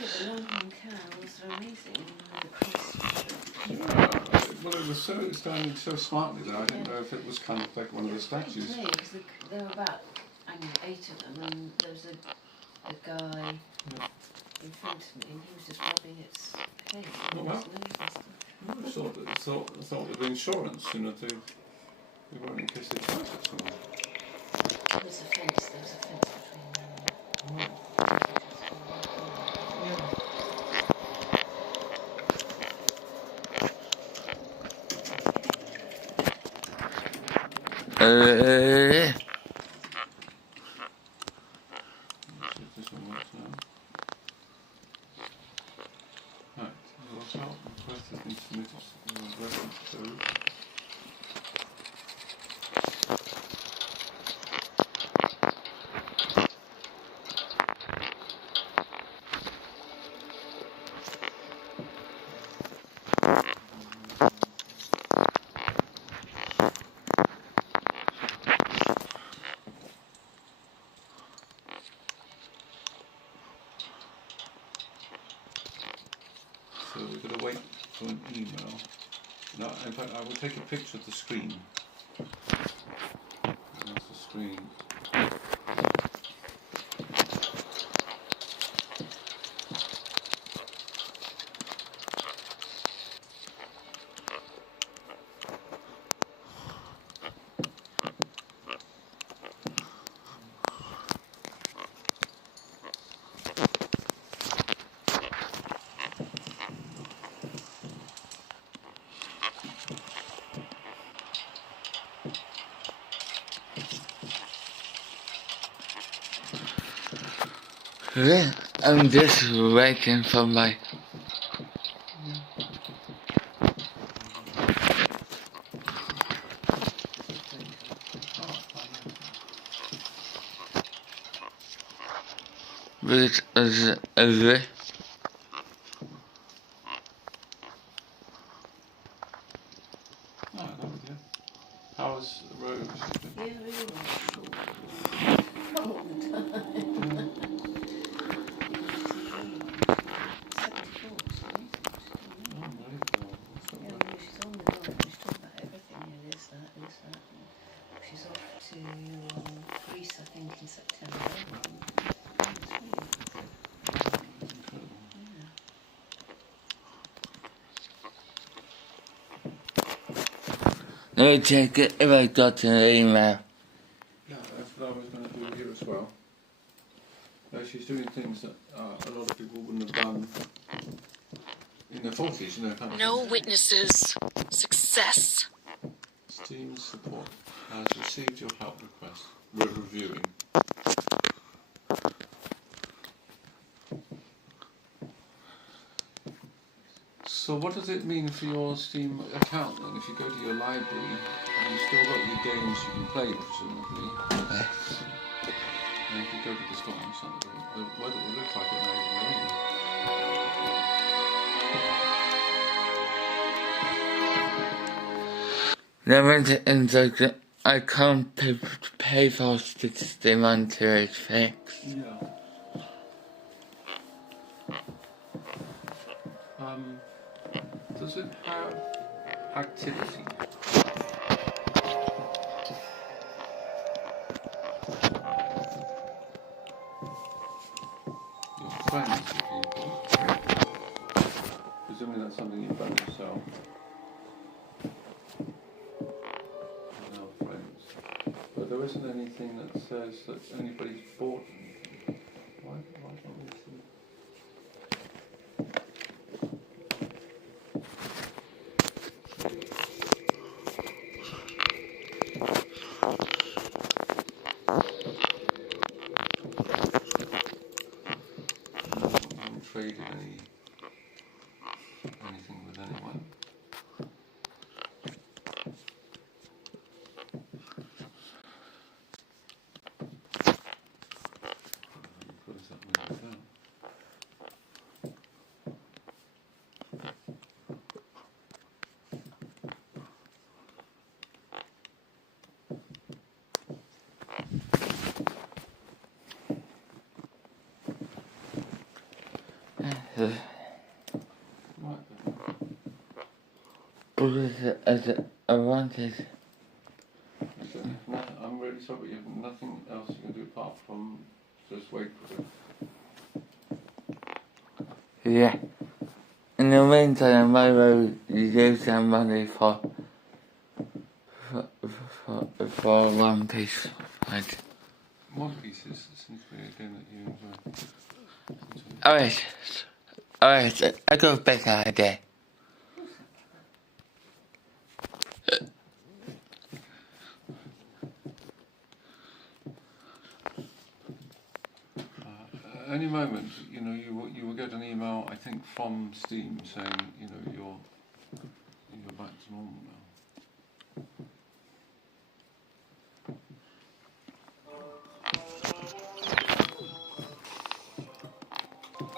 Yeah, the Longhorn cows are amazing. The cross. Well, it was standing so smartly there. I didn't know if it was kind of like one of the statues. Because there were about, 8 of them, and there was a guy in front of me, and he was just rubbing its head Oh, and wow. its nose and stuff. I thought of insurance, they weren't in case they tried it somewhere. There's a fence between them. Let's see if this one works now. Right, watch out, request has been submitted to reference code. So we're going to wait for an email. No, in fact, I will take a picture of the screen. There's the screen. I'm just waiting for my which is Oh, that was good. How was the road? Yeah, really well. All the time. 74, so amazing. Unbelievable. Yeah, well, she's on the road. She's talking about everything. This, that. And she's off to Greece, I think, in September. It's really Incredible. Let me check it if I got an email. Yeah, that's what I was going to do here as well. She's doing things that a lot of people wouldn't have done in their 40s, kind of No thing. witnesses. Success. Steam support has received your help request. We're reviewing. So what does it mean for your Steam account then? If you go to your library and you've still got your games you can play, presumably. Yes. And if you go to the store on Sunday, the weather, it looks like it may rain. There is I can't pay for 60 months to age fix. Yeah. Does it have activity? Your friends with people. Presumably that's something you've done yourself. No friends. But there isn't anything that says that anybody's bought anything. Why don't we see? I haven't traded anything with anyone. What does that mean with that? Right then. Because I wanted. So, I'm really sorry, but you have nothing else you can do apart from just wait for it. Yeah. In the meantime, I will use some money for one piece. Right. One piece seems to be a game that you enjoy. Alright, I got a better idea. Any moment, you will get an email, I think, from Steam saying, you're back to normal now.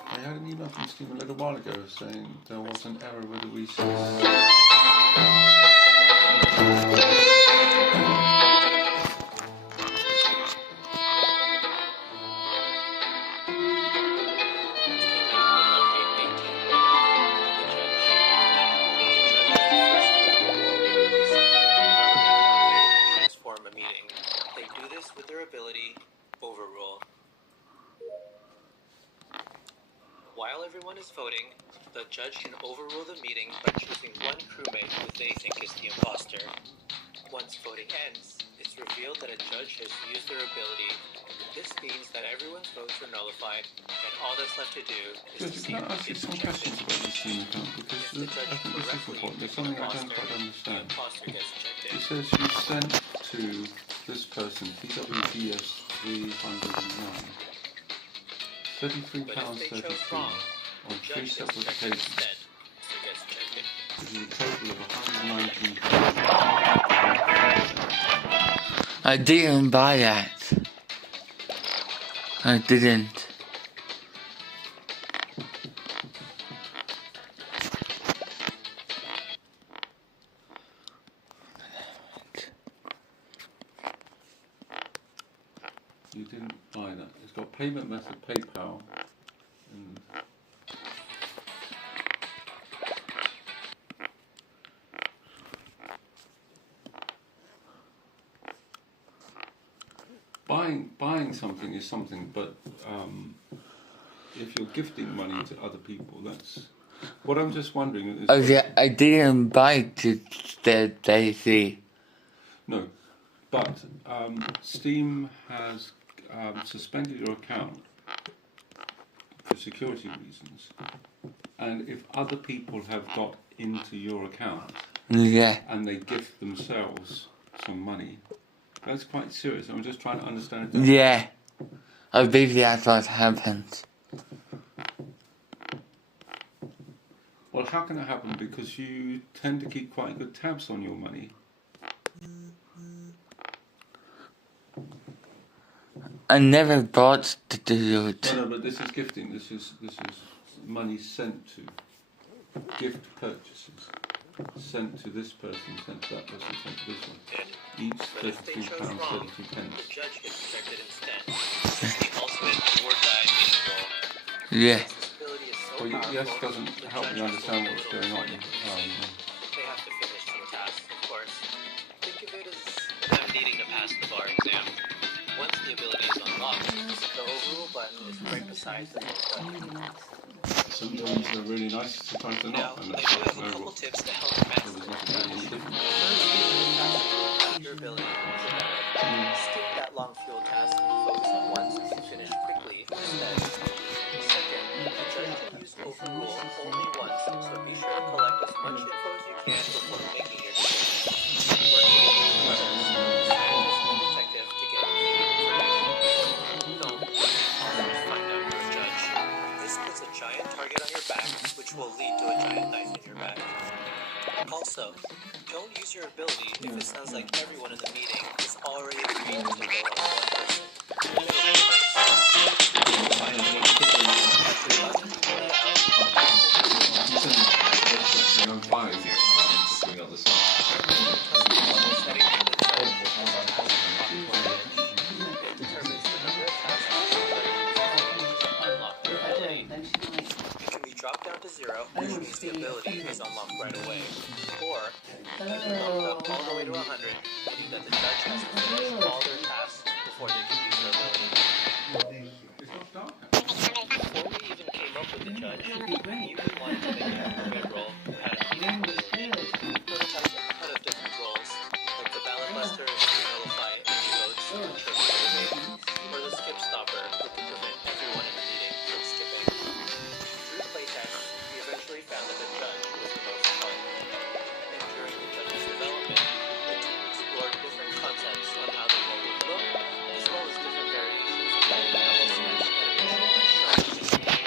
I had an email from Steam a little while ago saying there was an error with the recess. Transform a meeting. They do this with their ability Overrule. While everyone is voting, the judge can overrule the meeting by choosing one crewmate who they think is the imposter. Once voting ends, it's revealed that a judge has used their ability. This means that everyone's votes are nullified, and all that's left to do is to see Can I who ask you gets some questions about the Steam account? Because I think this is important. There's something I don't quite understand. Imposter gets ejected. It says you sent to this person, TWDS 309, £33.32 on 3 separate occasions, giving a total of £119. I didn't buy that. I didn't. You didn't buy that. It's got payment method PayPal. And buying something is something, but if you're gifting money to other people, that's what I'm just wondering is. Oh yeah, I didn't buy to the Daisy. No, but Steam has suspended your account for security reasons, and if other people have got into your account, Yeah. and they gift themselves some money, that's quite serious. I'm just trying to understand that. Yeah. I believe that's what happened. Well, how can that happen? Because you tend to keep quite good tabs on your money. I never bought to do it. No, but this is gifting. This is money sent to gift purchases. sent to this person, sent to that person, sent to this one. Each £32.32. The judge gets rejected instead. This is the ultimate or die mini roll. Yeah. This ability is so Well, powerful, yes doesn't the help judge me has understand a what's little going on. target they have to finish some tasks, of course. Think of it as them needing to pass the bar exam. Once the ability is unlocked, the overrule button is right beside the vote button. Sometimes they're really nice, sometimes they're Now, not. And I that's do have a no, couple tips to help you master there's the nothing really judge. different. First, your ability is a better. Skip that long fuel task and focus on ones you can finish quickly instead. Second, the judge can use overrule only once, so be sure to collect as much info as you can before making your decision. Work together with others, scientists and detective to get information. No, first find out you're a judge. This puts a giant target on your back, which will lead to a giant knife in your back. Also, don't use your ability if it sounds like everyone in the meeting is already agreeing to vote on one person. I'm fine. Just doing other It can be dropped down to 0, which means the ability is unlocked right away. Or, it can be bumped up all the way to 100, meaning that the judge has to finish all their tasks before they can use their ability. Before we even came up with the judge, you wanted to make a mermaid roll who had a ability. Prototypes a ton of different roles, like the ballot buster who can nullify any votes and ensure voting, or the skip stopper who can prevent everyone in the meeting from skipping. Through playtests, we eventually found that the judge was the most fun. And during the judge's development, the team explored different concepts on how the role would look, as well as different variations of the animal sketch animation and show.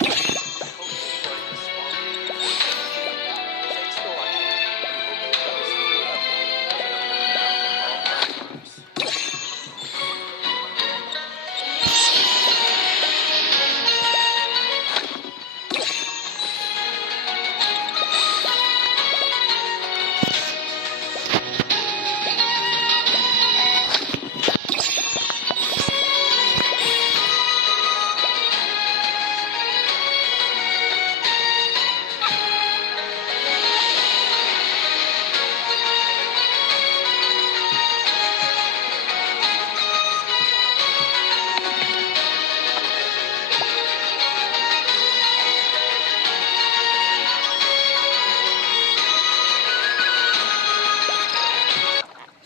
I hope you enjoyed this small preview for the judge. Thanks for watching. We hope you enjoy this free update available now on all platforms.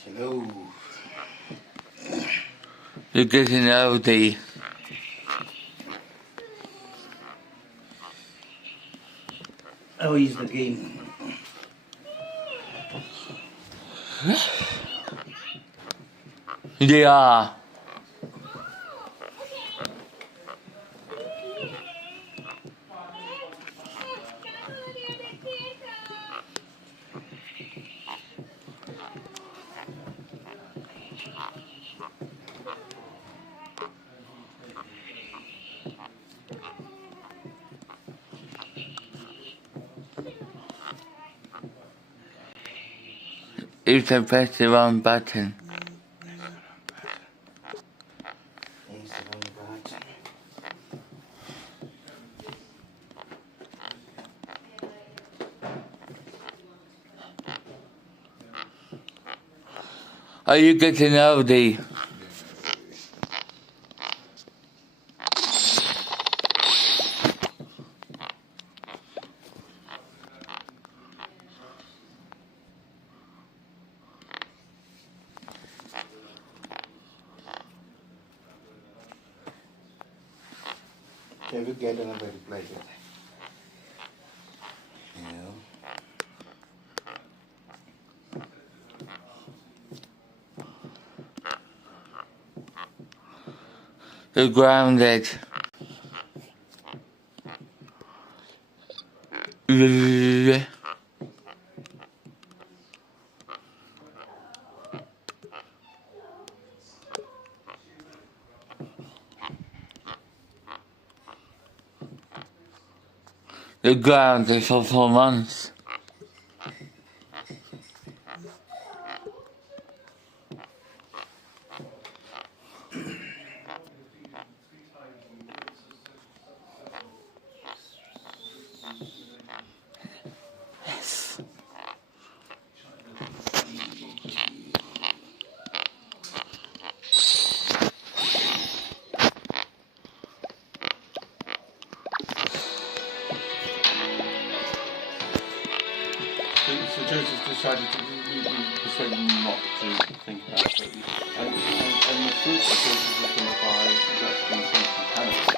Hello. You're getting oldie. How is the game? Yeah. You can press the wrong button. Are you getting oldie? Have you get another reply yet? No. You're grounded. You're grounded for 4 months. So Joseph decided to persuade him not to think about it. And the fruit that Joseph was going to buy is actually going to come from Canada.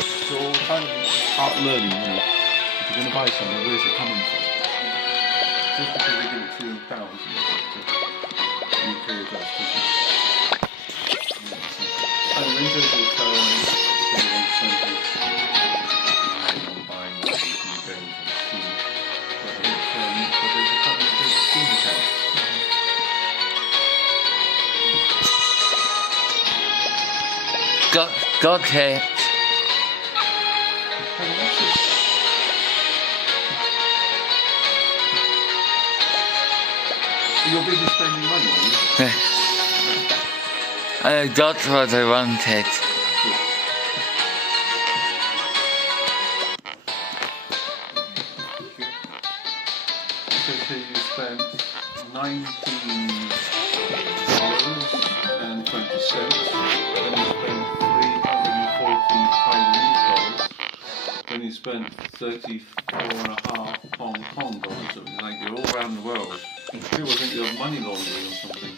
So all kind of art learning, you know. If you're going to buy something, where's it coming from? Just because they give it to you in pounds, you know, UK address, doesn't it? And then Joseph buying these new games on Steam. But there's a couple of big Steam accounts. Got it. You're busy spending money, are you? I got what I wanted. So you spent $19.20. Then you spent $314 Taiwanese. Then you spent 34.5 Hong Kong dollars. So like you're all around the world. People think you're money laundering or something.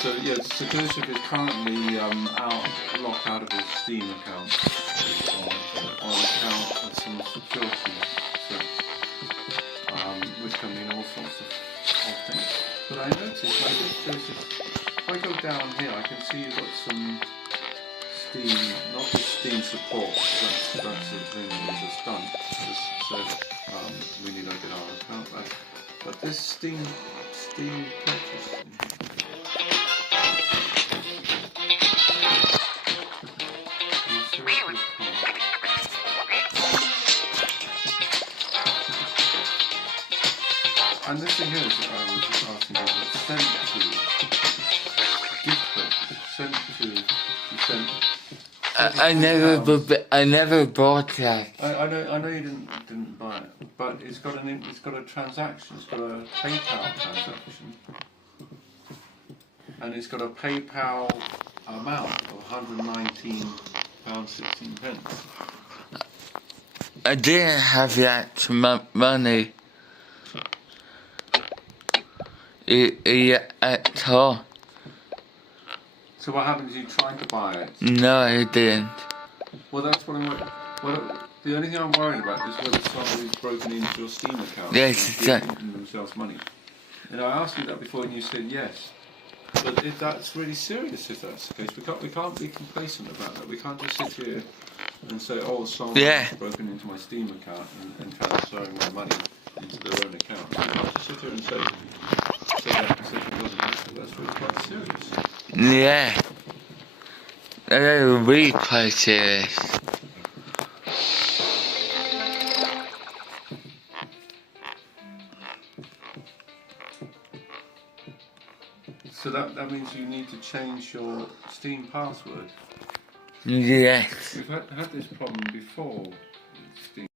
So yeah, so Joseph is currently locked out of his Steam account on account of some security. So, which can mean all sorts of things. But I noticed, Joseph, if I go down here, I can see you've got some Steam, not just Steam support, that's the thing that was a stunt. So we need to get our account back. But this Steam purchase. And this thing here is I was asking about sent to gift purchase, sent to I never bought that. I know you didn't buy it, but it's got a transaction, it's got a PayPal transaction, and it's got a PayPal amount of £119.16. I didn't have that money at all. So what happened is you tried to buy it? No, I didn't. Well, that's what I'm worried. The only thing I'm worried about is whether somebody's broken into your Steam account Yes, and giving themselves money. And I asked you that before, and you said yes. But if that's really serious, if that's the case, we can't be complacent about that. We can't just sit here and say, oh, someone has broken into my Steam account and transferring my money into their own account. We can't just sit here and say that it wasn't. That's really quite serious. Yeah. That's really quite serious. So that means you need to change your Steam password. Yes. We've had this problem before with Steam.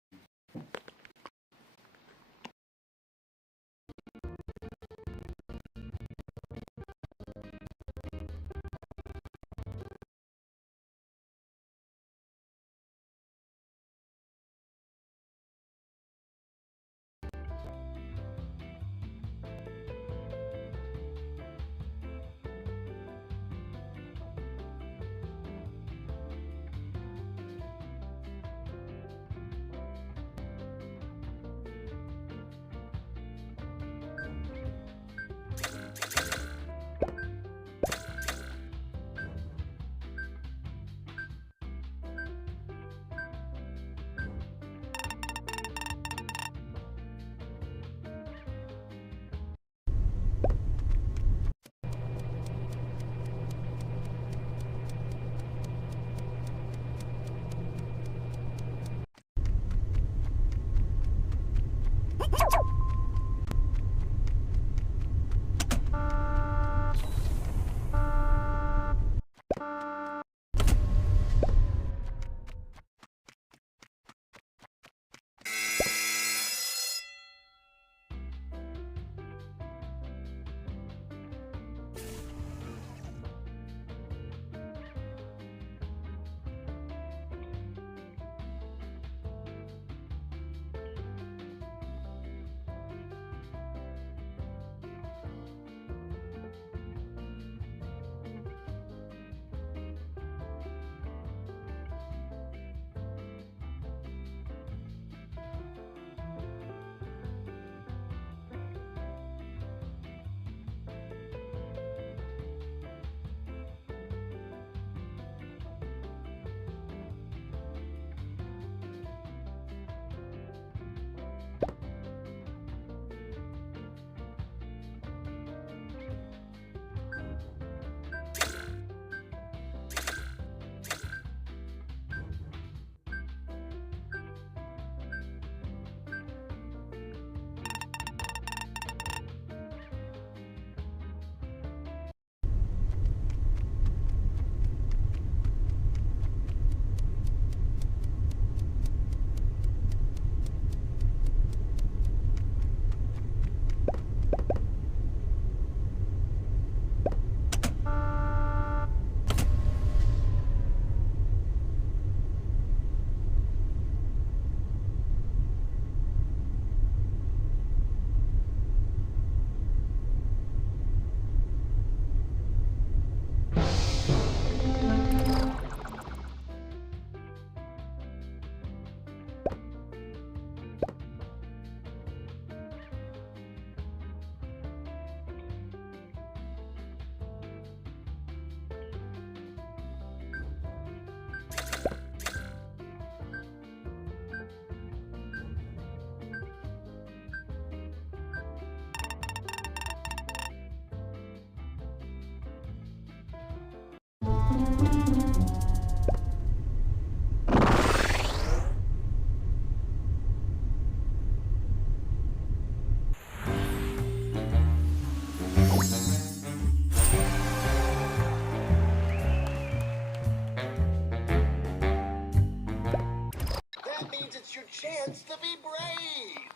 chance to be brave.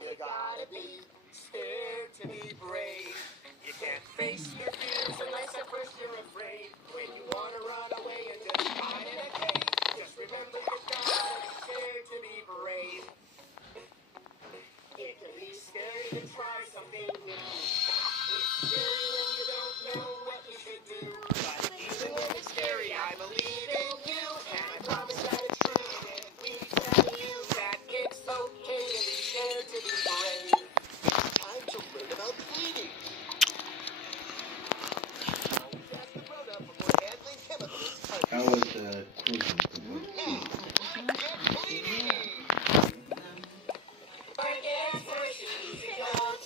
You gotta be scared to be brave. You can't face your fears unless at first you're afraid. When you wanna run away and just hide in a cave, just remember you gotta be scared to be brave. It can be scary to try something new. It's scary when you don't know what you should do. But even when it's scary, I believe in you, and I promise that it's true. And if we tell you that it's okay to be scared to be brave, it's time to learn about bleeding. How was the cruising?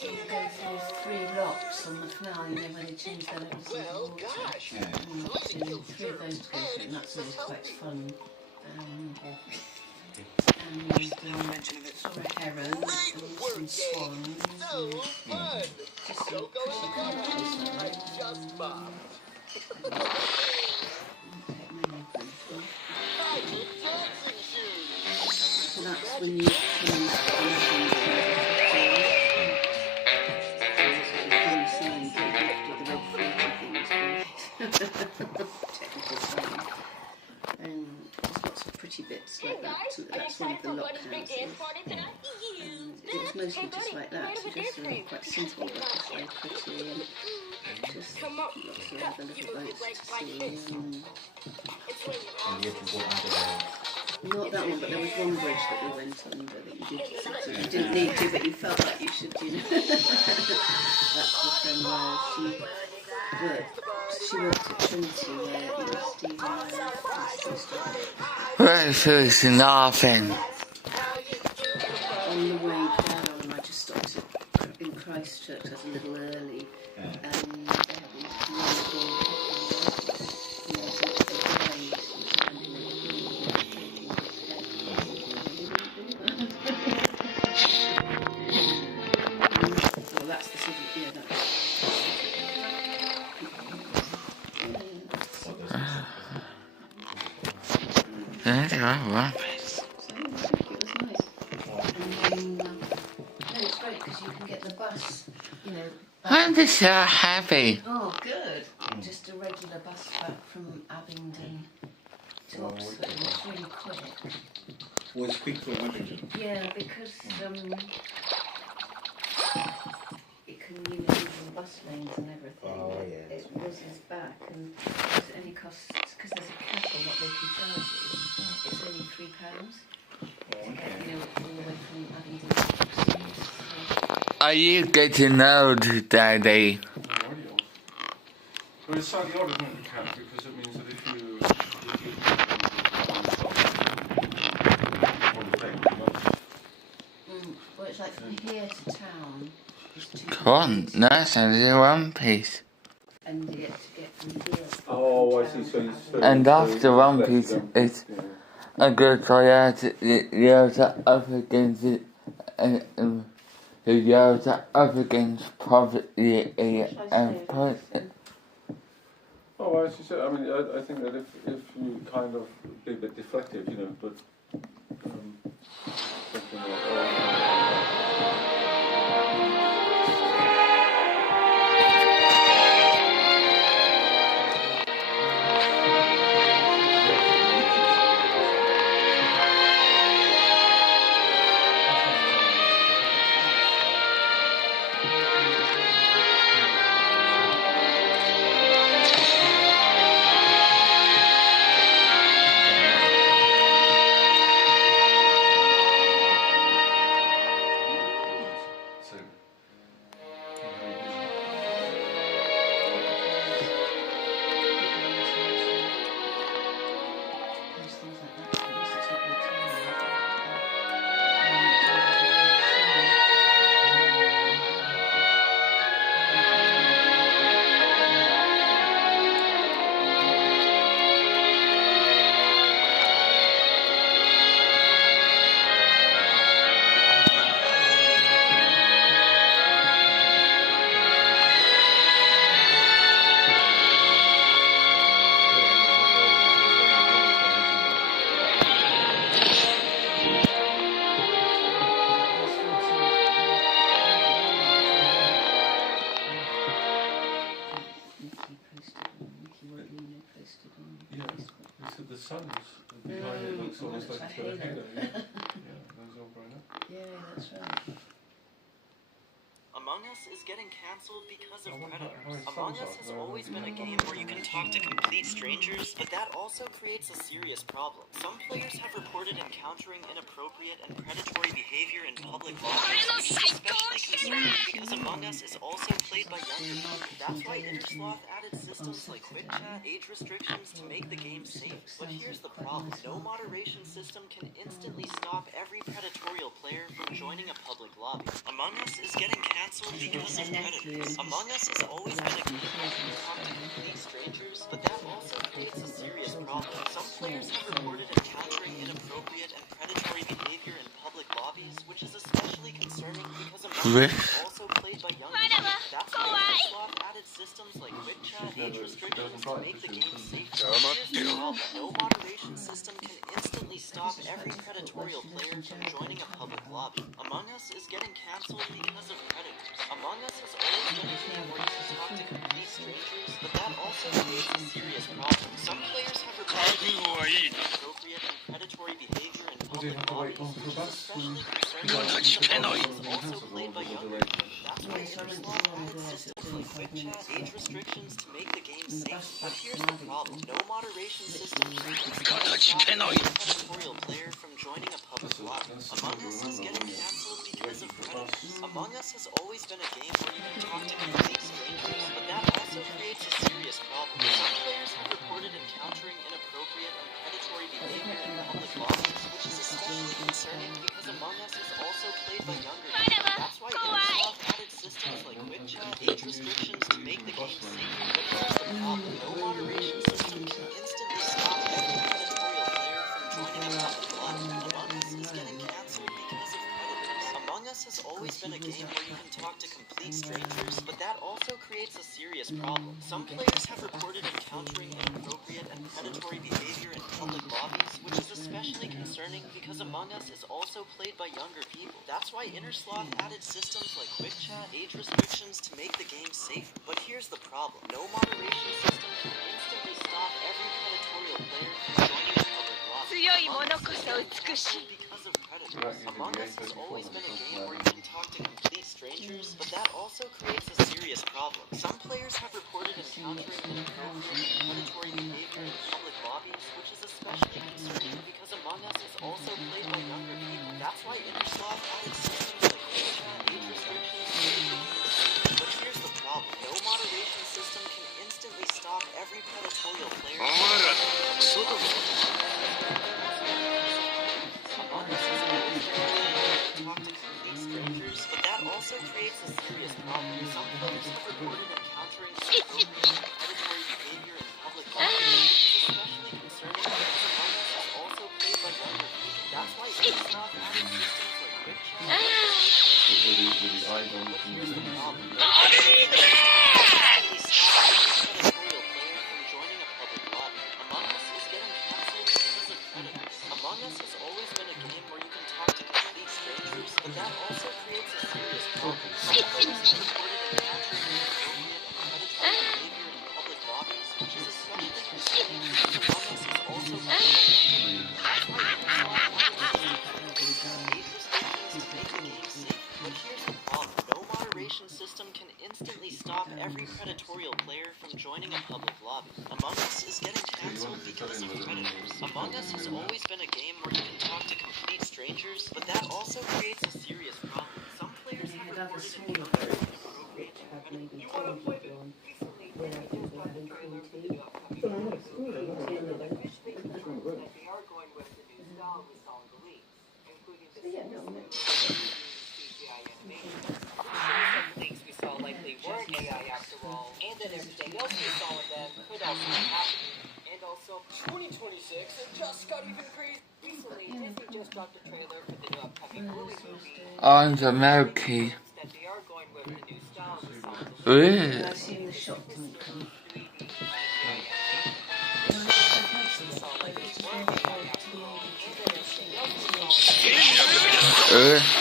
You go through 3 locks on the canal, you know, when they change their levels of water. To 3 of those to go through, and that's always quite fun. And saw a heron and some swans. Just some pretty so that's when you technical sign. And there's lots of pretty bits like that. So that's one of the lock houses. It was mostly just like that, so just quite simple, but just very pretty, and just lots of other little boats to see. And you have to go under the... Not that one, but there was one bridge that we went under that you didn't need to, but you felt like you should, you know. That's the friend where she worked at Trinity, where Steve Breakfast and laughing. on the way down, I just stopped in Christchurch a little early, and they had these well, that's the sort of, yeah, that's... Yeah, they are right. It's great because you can get the bus, you know. I'm just so happy. Oh, good. Just a regular bus back from Abingdon to Oxford. It's really quick. Was quick for Abingdon? Yeah, because it can, you know, use the bus lanes and everything. Oh, yeah. It whizzes back, and it only costs, because there's a cap on what they can charge you. It's only £3. You know, all the way from Abingdon to Oxford. Are you getting old, Daddy? Well, it's slightly odd, isn't it, the cap, because it means that if you well, it's like from here to town. Come on, that's only one piece. And you get to get from here. Oh, I see. So And after one piece, it's a good try to yells up against it, and the yells up against poverty and poison. Oh, as you said, I mean, I think that if you kind of be a bit deflective, you know, but something like tunnels behind it. Looks almost like it's got a halo. Yeah, those all grown up. Yeah, that's right. Among Us is getting cancelled because of I wonder predators. how it Among sounds Us like, has though. always been a game where you can talk to complete strangers, but that also creates a serious problem. Some players have reported encountering inappropriate and predatory behavior in public lobbies, which is especially concerning because Among Us is also played by younger people. That's why Intersloth added systems like quick chat, age restrictions to make the game safe. But here's the problem. No moderation system can instantly stop every predatorial player from joining a public lobby. Among Us is getting cancelled because of predators. Among Us has always been a game where you can talk to complete strangers, but that also creates a serious problem. Some players have reported encountering inappropriate and predatory behavior in public lobbies, which is especially concerning because Among Us is also played by younger people. That's why Intersloth added systems like quick chat, age restrictions to make the game safer. Here's the problem. No moderation system can instantly stop every predatorial player from joining a public lobby. Among Us is getting cancelled because of predators. Among Us has always been a game where you can talk to complete strangers, but that also creates a serious problem. Some players have reported inappropriate and predatory behavior in public lobbies, which is especially concerning because Among Us is also played by younger people. That's why Intersloth added systems like quick chat, age restrictions to make the game safe. But here's the problem. No moderation system can instantly stop every predatorial player from joining a public lobby. Among Us is getting cancelled because of predators. Among Us has always been a game where you can talk to complete strangers, but that also creates a serious problem. Some players have reported encountering inappropriate and predatory behavior in public lobbies, which is especially concerning because Among Us is also played by younger people. That's why Intersloth added systems like quick chat, age restrictions to make the game safer. But here's the problem. No moderation system can instantly stop every predatorial player from joining a public lobby. Among Us is getting cancelled because of predators. Among Us has always been a game where you can talk to complete strangers, but that also creates a serious problem. Some players have reported encountering inappropriate and predatory behavior in public lobbies, which is especially concerning because Among Us is also played by younger people. That's why Intersloth added systems like quick chat, age restrictions to make the game safer. But here's the problem. No moderation system can instantly stop every predatorial player from joining a public lobby. Among Us is getting cancelled because of predators. Among Us has always been a game where you can talk to complete strangers, but that also creates a serious problem. Some players have reported encountering inappropriate and predatory behavior in public lobbies, which is especially concerning because Among Us is also played by younger people. That's why Intersloth added systems like quick chat, age restrictions to make the game safer. But here's the problem. No moderation system can instantly stop every predatorial player. Among Us has always been a talk to complete strangers, but that also creates a serious problem. Some players have reported encountering inappropriate and predatory behavior in public lobbies, which is especially concerning because Among Us is also played by younger people. That's why Intersloth added systems like quick chat. But here's the problem. No moderation system can instantly stop every predatorial player from joining a public lobby. Among Us is getting cancelled because of predators. Among Us has always been a game where you can talk to complete strangers, but that also creates a serious problem. Some players have reported encountering inappropriate and predatory behavior in public lobbies, which is especially concerning because Among Us is also played by younger people. That's why Intersloth added systems like age restrictions to make the game safer. But here's the problem. No moderation system can instantly stop every predatorial player from joining a public lobby. Among Us is getting cancelled because of predators. Among Us has always been a game where you can talk to complete strangers, but that also creates a serious problem. Some players have reported encountering inappropriate and predatory. You want to play the recently Disney just got the trailer for the new upcoming movie, and officially confirms that they are going with the new style we saw in the leaks, including the CGI animation. Some leaks we saw likely weren't AI after all, and that everything else we saw in them could also be happening. And also, 2026, it just got even crazy. Recently, Disney just dropped a trailer for the new upcoming movie. On the Moroccon. That they are going with the new style we saw in the leaks. Really? I assume the shot didn't come.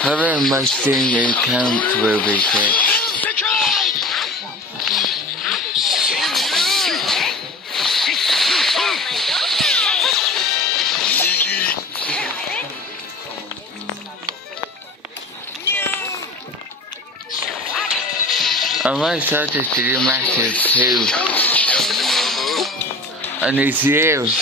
Having my Steam account will be fixed. I might start to do matches too. And his ears.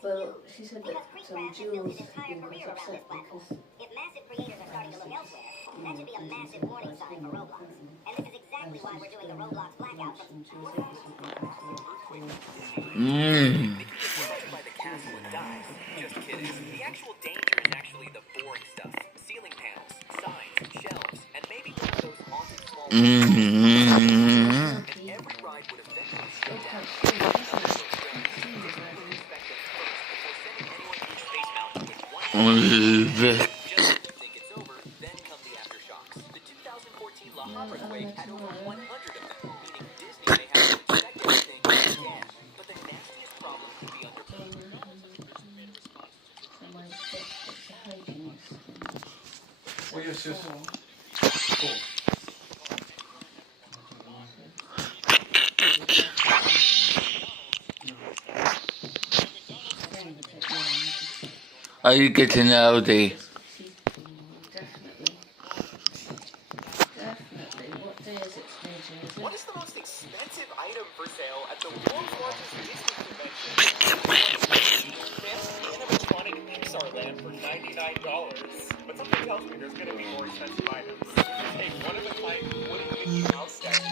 Well, she said that Jules had been quite upset because If massive creators are starting to look elsewhere, that should be a massive warning sign for Roblox. And this is exactly why we're doing the Roblox blackout. By the castle and dies. Just kidding. The actual danger is actually the boring stuff. Ceiling panels, signs, shelves, and maybe one of those haunted small and every ride would eventually shut down. Just think it's over, then come the aftershocks. The 2014 La Habra quake had over 100 of them, meaning Disney may have to inspect everything again. But the nastiest problem could be under Well, yes, yes. Cool. Are you getting Audi? definitely. What day is it today, Jay? What is the most expensive item for sale at the world's largest Disney convention? Fancy animatronic Pixar land for $99. But something tells me there's going to be more expensive items. Hey, one-of-a-kind wooden Mickey Mouse statue,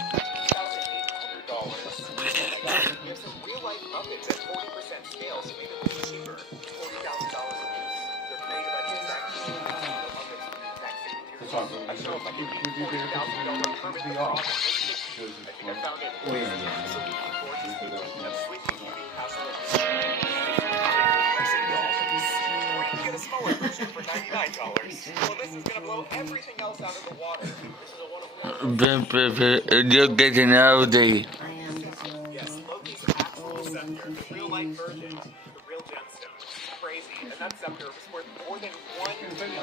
$2,800. Oh my God, we have some real-life puppets at 40% scale, so maybe a little cheaper. $40,000 a piece. They're created by the exact same puppets with the exact same materials. I don't know if I can make $40,000 permit for all of this. I think I found it. Oh, yeah. Absolutely gorgeous. That's sweet beauty, absolutely. Or you can get a smaller version for $99. Well, this is gonna blow everything else out of the water. This is a wonderful. You're getting Audi. I am getting Yes, Loki's actual scepter, the real-life version, the real gemstone. Crazy, and that scepter was worth more than $1 million.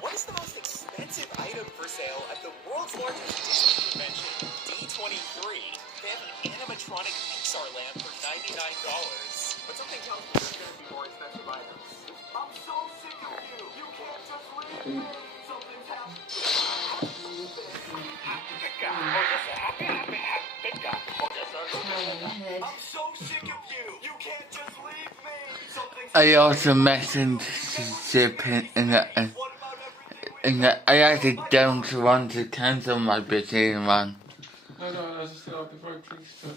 What is the most expensive item for sale at the world's largest Disney convention, D23? They have an animatronic Pixar land for $99. But something tells me there's going to be more expensive items. I'm so sick of you. You can't just leave me. Something's happening. I'm so sick of you. You can't just leave me. Something's I also mentioned shipping in that I had to down to want to cancel my busy one. No, as I said, I'll be very pleased to.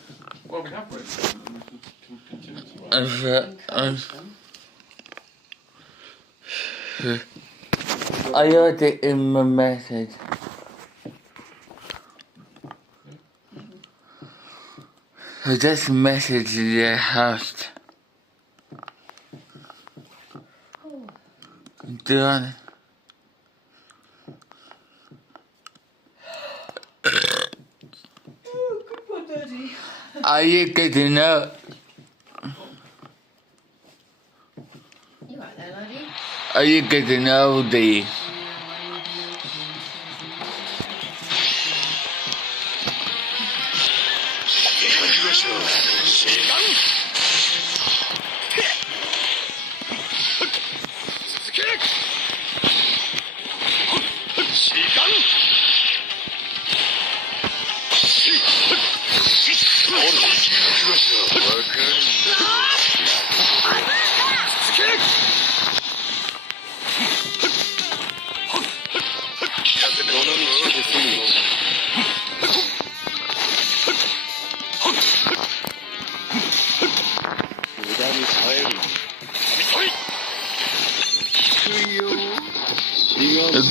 Well, we have read them and we can continue to I heard it in my message. I just messaged the host. Do you want it? Oh, good boy, Daddy. Are you getting up? You right there, laddie? Are you getting oldie?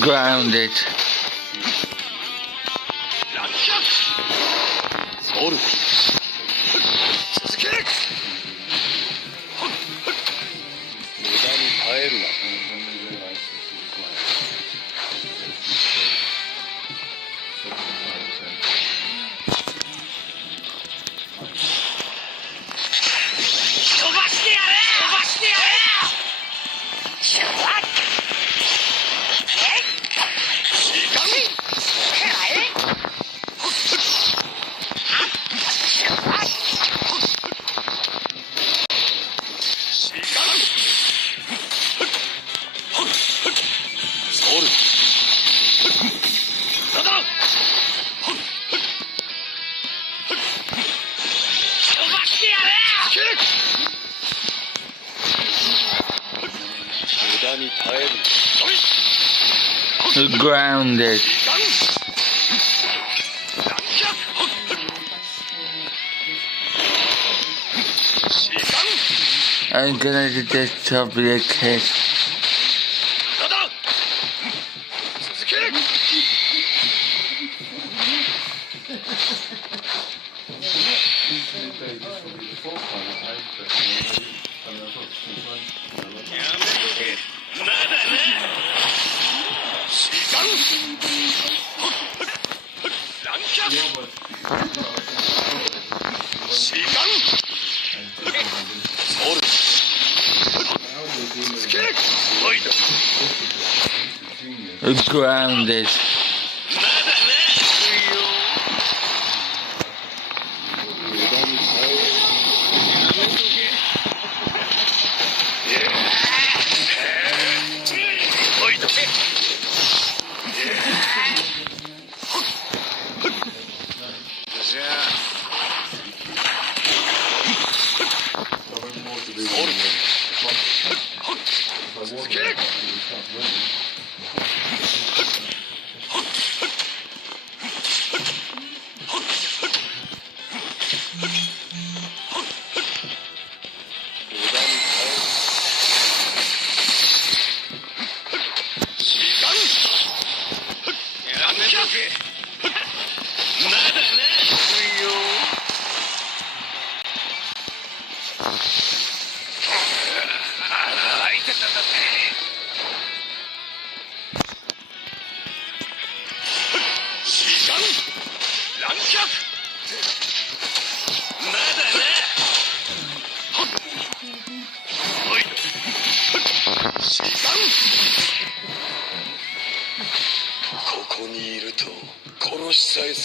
Grounded. Grounded. I'm gonna just top your kid. Grounded.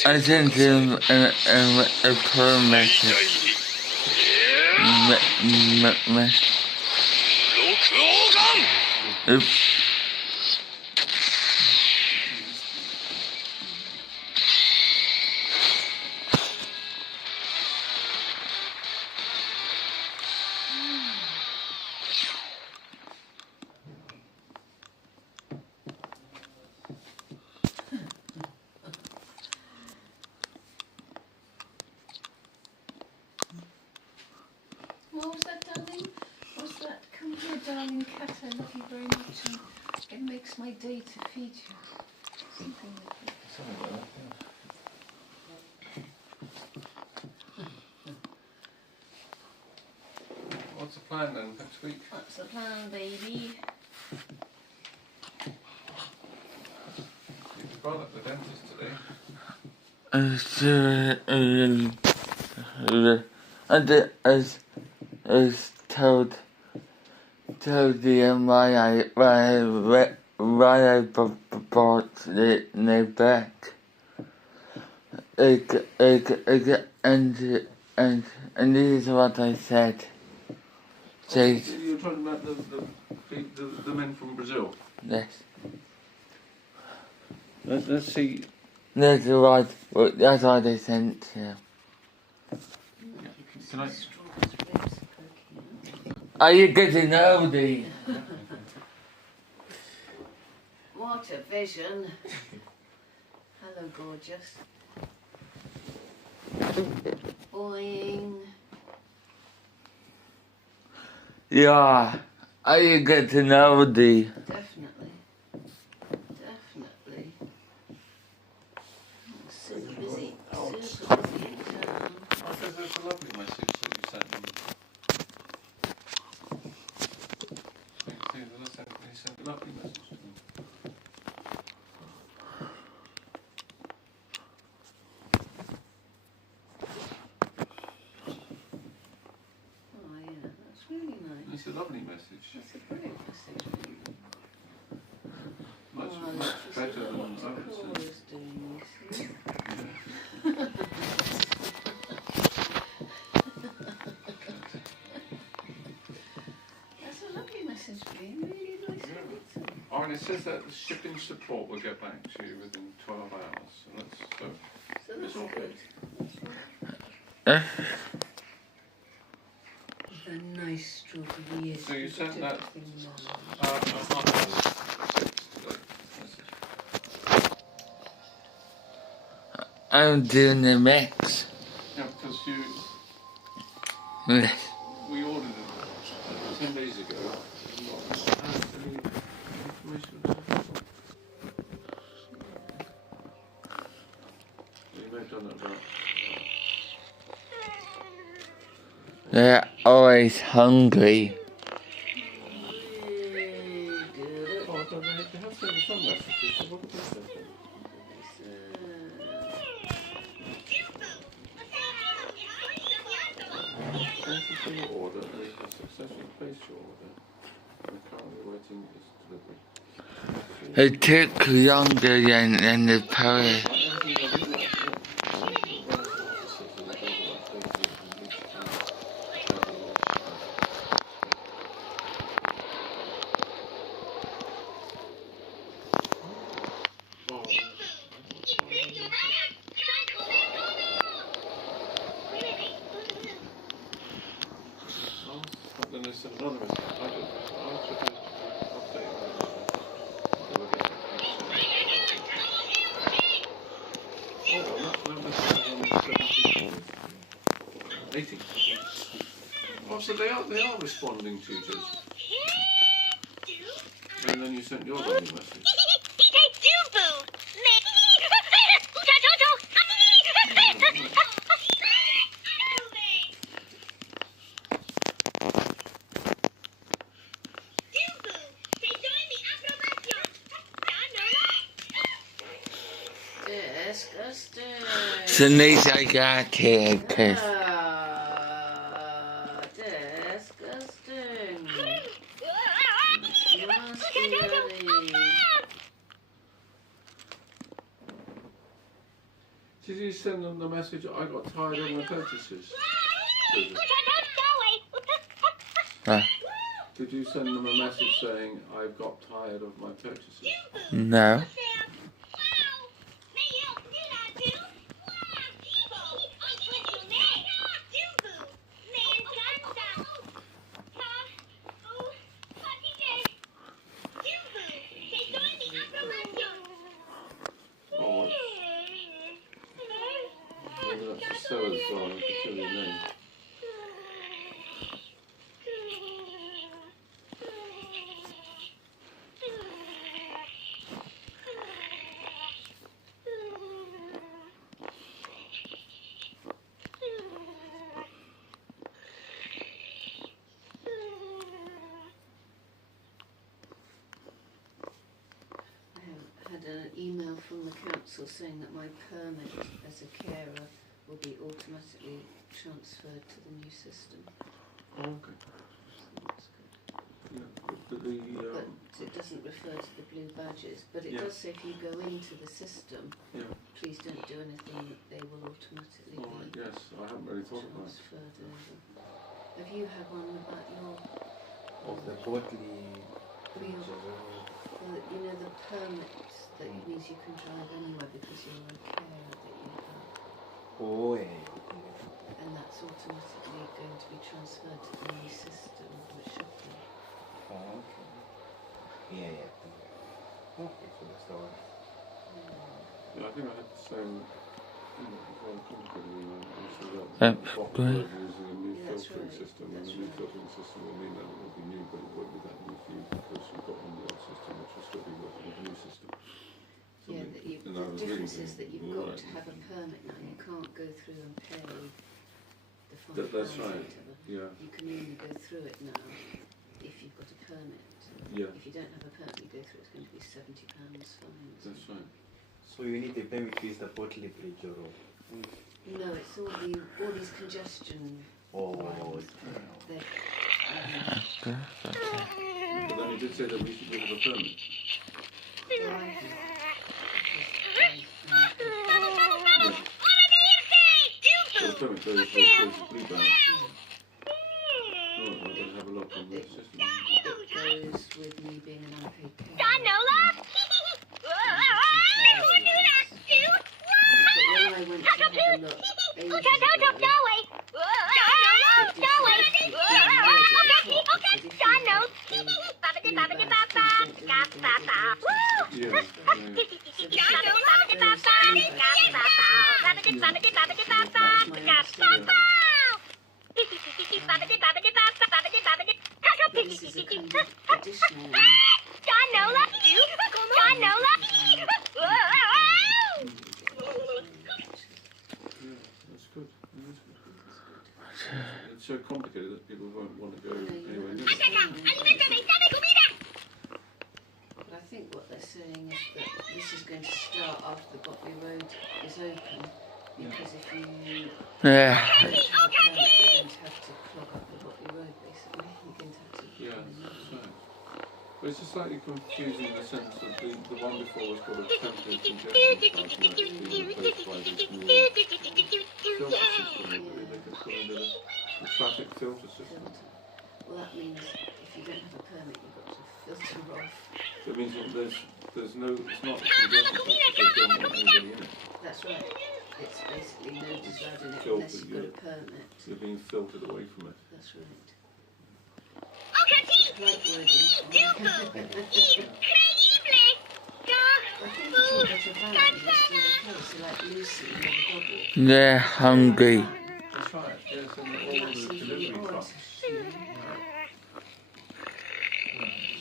I sent him a pro message. Oops. What was that, darling? What's that? Come here, darling cat. I love you very much, and it makes my day to feed you. Something like that. What's the plan then next week? What's the plan, baby? You've gone at the dentist today. and as told the why I bought the back. And this is what I said. You're talking about the men from Brazil? Yes. Let's see. That's what I sent to. Can I? Are you getting oldie? What a vision. Hello, gorgeous. Boing. Yeah. Are you getting oldie? Definitely. Definitely. Super busy. Super busy in town. Oh, there's a lovely message that you sent them. He sent a lovely message to them. Oh yeah, that's really nice. It's a lovely message. That's a great message. Much Look, better this is than what others. Cora's doing, you see? That's a lovely message, being really nice written. Oh, and it says that the shipping support will get back to you within 12 hours. So So that's all good. Eh? With a nice strawberry ears. So you sent that. I'm doing the mix. Yeah, because Yes. we ordered it 10 days ago. Any information about it? You may have done that about. They're always hungry. Really good. Oh, I thought they have sent me some messages. So what did they say? Thank you for your order. We have successfully placed your order. We're currently waiting its delivery. It took longer than the power. Then they sent another message. I don't update we'll get that message is on the 17th. 18th. Oh, so they are responding to you, Joseph. And then you sent your lovely message. Disgusting. So at least I got here, cause Disgusting. Nasty Daddy. Did you send them the message, I got tired of my purchases? Did you send them a message saying, I've got tired of my purchases? no. Oh, maybe that's the seller's song, I can tell you your name. I had an email from the council saying that my permit as a carer will be automatically transferred to the new system. Oh, okay. So that's good. Yeah, but the But it doesn't refer to the blue badges, but it Yeah. does say if you go into the system, yeah. please don't do anything that they will automatically All right. be Yes, I haven't really thought about it. transferred over. Have you had one about your, Of the Botley well, you know, the permit that means you can drive anywhere because you're on care that you have, Oh, yeah. and that's automatically going to be transferred to the new system, which should be. Oh, okay. Yeah, yeah. Okay, so that's the one. Yeah, I think I had the same. Very complicated email. That's Box great. word using a new Yeah, that's filtering right. system, and That's the new right. filtering system will mean that it will be new, but it won't be that new for you because you've got on the old system, which will still be working with the new system. So Yeah, the- that and I the was difference reading is that you've it. got Right. to have a permit now. You can't go through and pay the That's £5 right. whatever. Yeah, You can only go through it now if you've got a permit. yeah, If you don't have a permit, you go through, it's going to be £70 fine. that's right. So you need a permit to use the Botley Bridge or No, it's all these congestion Oh, ones. They're, But then he did say that we should give it a permit. well, I have, So the permit goes to blue band. Oh, I'm going to have a look on the system. it goes with me being an unpaid carer. But when I went to have a look, ages ago, Yeah, this is a kind of additional one. that's good. That is good. It's so complicated that people won't want to go anywhere near it. But I think what they're saying is that this is going to start after the Botley Road is open, because if you Yeah. don't have a permit, you're going to have to clog up the Botley Road, basically. You're going to have to Yeah, come in that's now. right. But it's just slightly confusing in the sense that the one before was called a temporary congestion charge, and that's being replaced by this new filter system, I believe they can call it a traffic filter system. Filter. Well, that means if you don't have a permit, you've got to filter off. So it means that there's no, it's not a congestion charge, because they don't want anybody in it. That's right. It's basically nobody's allowed in it Filtered, unless you've got a permit. They're being filtered away from it. That's right. Polite wording. I think it's all got a van, that's still okay. So like Lucy and the double. They're hungry. That's right, yes, and all And that the seems delivery really odd. trucks. You know.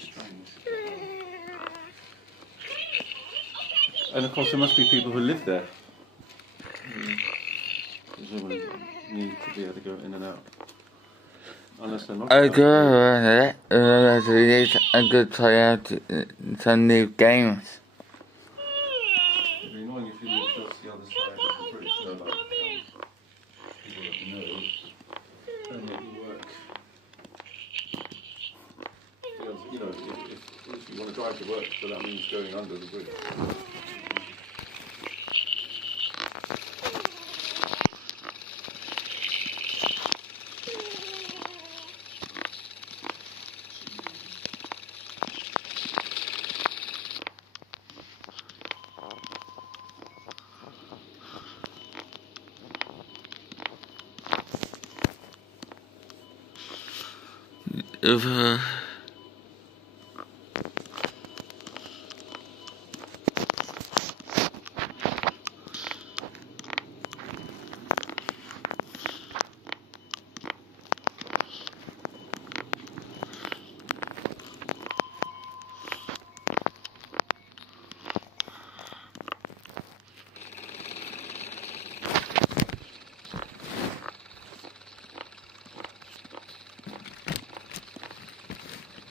Strange. And of course there must be people who live there. Presumably need to be able to go in and out. Unless they're not. I go around it, I could try out some new games. It'd be annoying if you lived just the other side. I'm pretty sure like people that know and make you work. Because, you know, if you want to drive to work, but that means going under the bridge.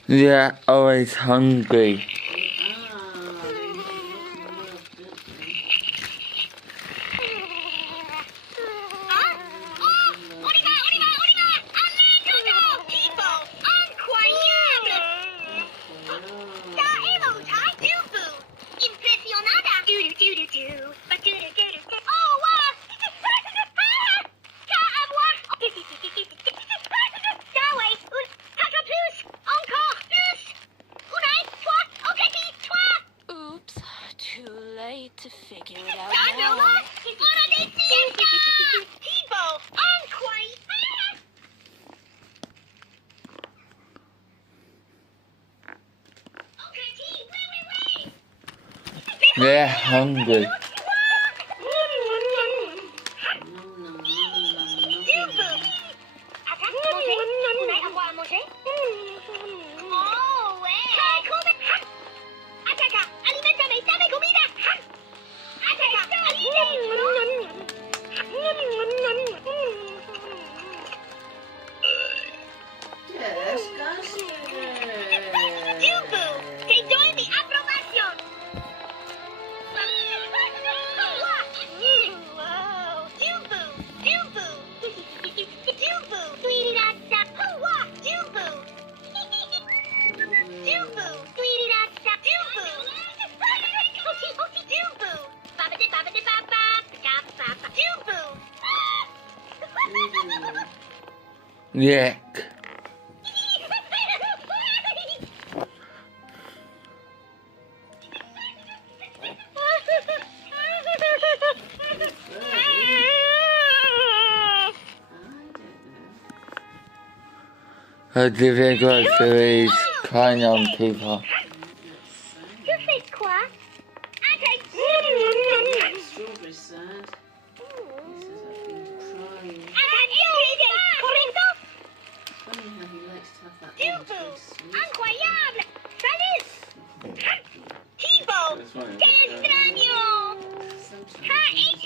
They're always hungry. They have lots of milk, don't they? They're hungry. Yuck. How do they go to these kind on people? Strawberry sad. He says I've been crying. Funny how he likes to have that one to go to sleep. It's funny. Sometimes when he's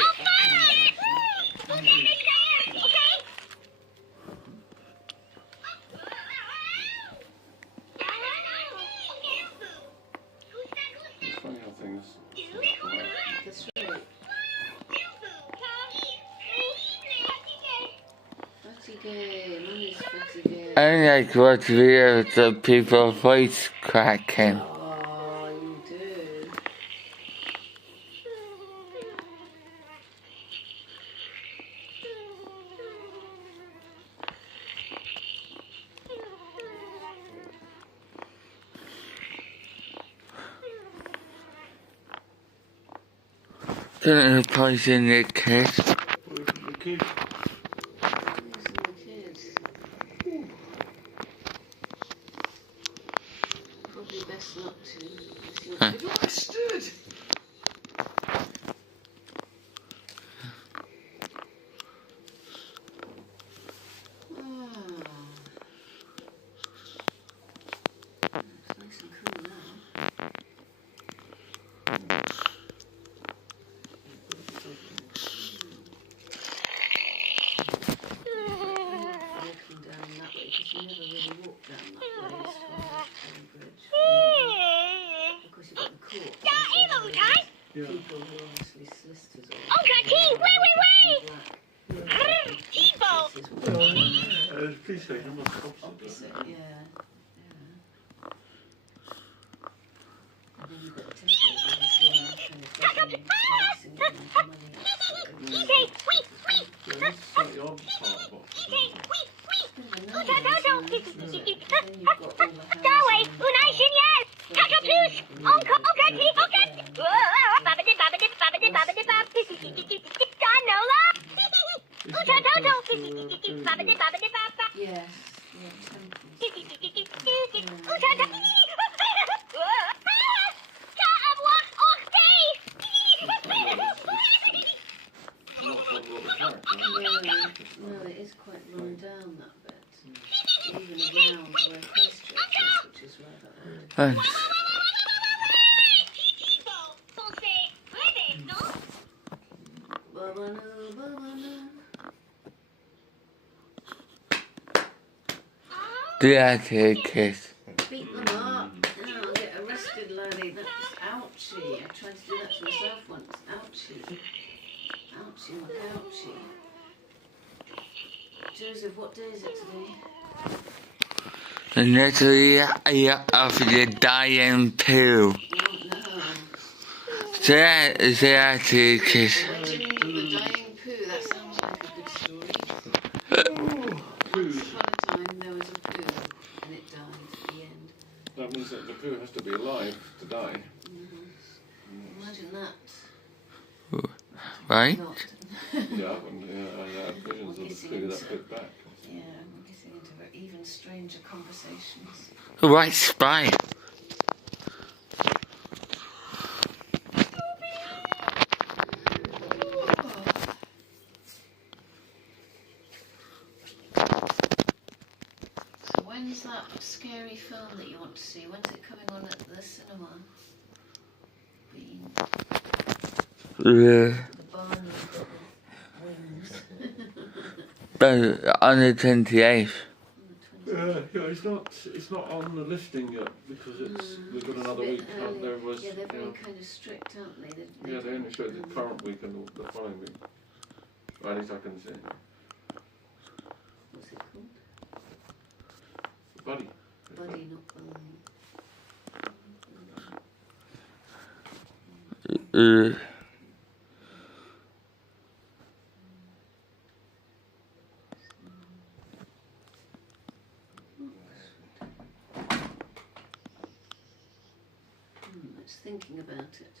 on bed, I put it on my phone. It's funny how things. That's right. Fatigué, mummy's fatigué. I like watch videos of people voice cracking. Oh, you do. Don't poison the kids. The kid. Listen to the kids. Probably best not to. Unless you want to be blasted. It's nice and cool now. Walking down that way because you never really walk down that way as far as Town Bridge. Because you've got the court. Yeah. People who are obviously solicitors or Police station was opposite. opposite, yeah. And then you've got the Tesco's obviously kind of pricing it and money. Yeah, this is slightly odd part of Oxford. Then you've got all the Yes, yeah, no, it is quite run down that bit. Even around where Christchurch is, which is rather odd. Thanks. The other kids. Beat them up. Oh, I'll get arrested, laddie. That's ouchie. I tried to do that to myself once. Ouchie. Ouchie, my ouchie. Joseph, what day is it today? Literally of the dying poo. Oh no. So actually, cause Legend of the Dying Poo. That sounds like a good story. Once upon a time there was a poo and it died at the end. That means that the poo has to be alive to die. Imagine that. right? Not. Yeah, and I have visions of the poo that bit back. Yeah, I'm getting into even stranger conversations. Right spy. So when's that scary film that you want to see? When's it coming on at the cinema? Bean. The Barney wings. on the 28th. It's not on the listing yet because we've got another week. There was, yeah, they're very kind of strict, aren't they? They only showed the current week and the following week. Well, at least I can see. What's it called? Buddy. Buddy, not Barney. It's thinking about it.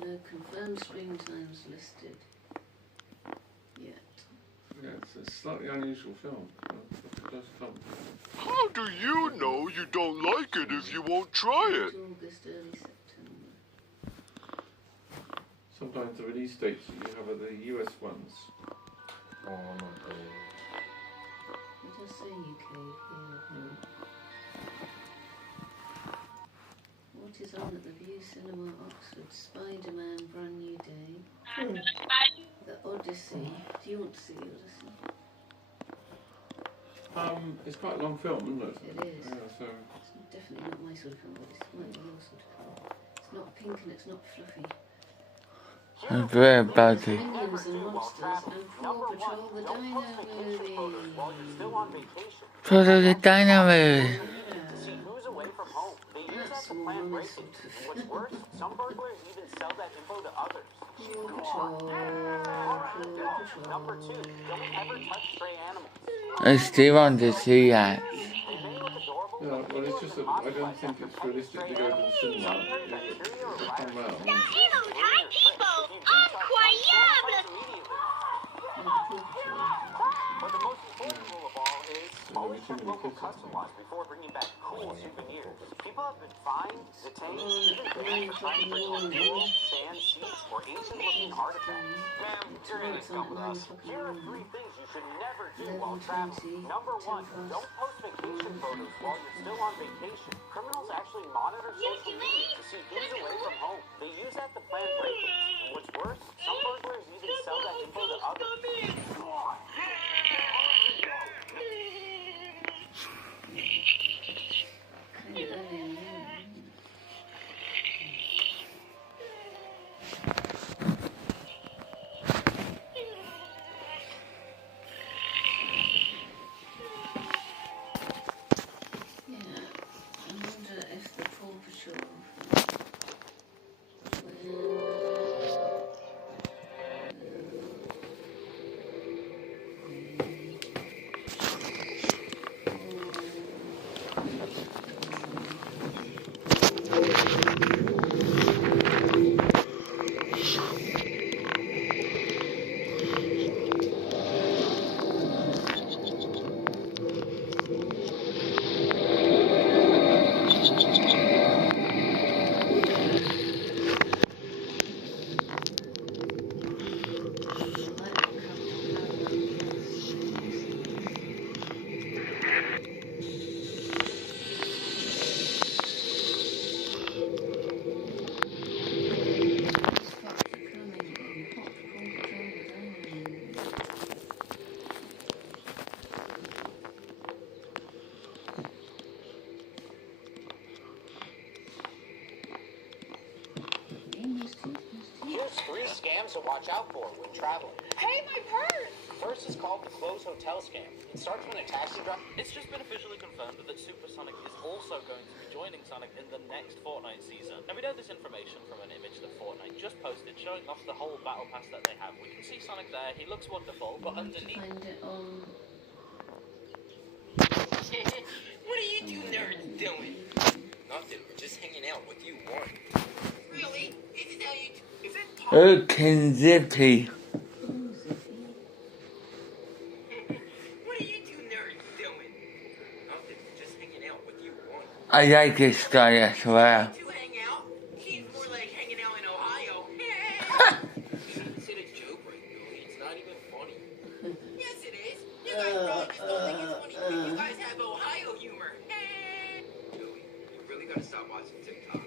No confirmed screen times listed yet. Yeah, it's a slightly unusual film. It does come. How do you know you don't like it if you won't try it? August, early September. Sometimes the release dates that you have are the US ones. It does say UK here. What is on at the View Cinema, Oxford? Spider-Man, Brand New Day. The Odyssey. Do you want to see the Odyssey? It's quite a long film, isn't it? It is. Yeah, so It's definitely not my sort of film, but it might be your sort of film. It's not pink and it's not fluffy. I'm very bad. Minions and Monsters and Paw Patrol the Dino Movie. For the dynamo. Who's away from home? They use that to plan break-ins. What's worse, some burglars even sell that info to others. Paw Patrol. Number 2, don't ever touch stray animals. I still want to see that. yeah, well, it's just that I don't think it's realistic to go to the cinema. It'll come out. But the most important rule of all is always check local custom laws before bringing back cool souvenirs. People have been fined, detained, even banned for trying to bring home jewels, sand, sheets, or ancient-looking artifacts. Ma'am, you're in a come with us. Here are 3 things you should never do while traveling. Number 1, don't post vacation photos while you're still on vacation. Criminals actually monitor social media to see who's away from home. They use that to plan break-ins. And what's worse, some burglars even sell that info to others. scams to watch out for when traveling. Hey, my purse! First is called the closed hotel scam. It starts when a taxi driver... It's just been officially confirmed that Supersonic is also going to be joining Sonic in the next Fortnite season. Now we know this information from an image that Fortnite just posted showing off the whole battle pass that they have. We can see Sonic there, he looks wonderful, but underneath... Find it on... What are you two nerds doing? Nothing, we're just hanging out with you one. Really? Is it how you... Is it Okay, Zippy. What are you two nerds doing? Nothing, we're just hanging out with you one. I like this guy as well. To hang out? Seems more like hanging out in Ohio. You said a joke right, Billy. It's not even funny. Yes, it is. You guys probably just don't think it's funny because you guys have Ohio humor. Billy, you really gotta stop watching TikTok.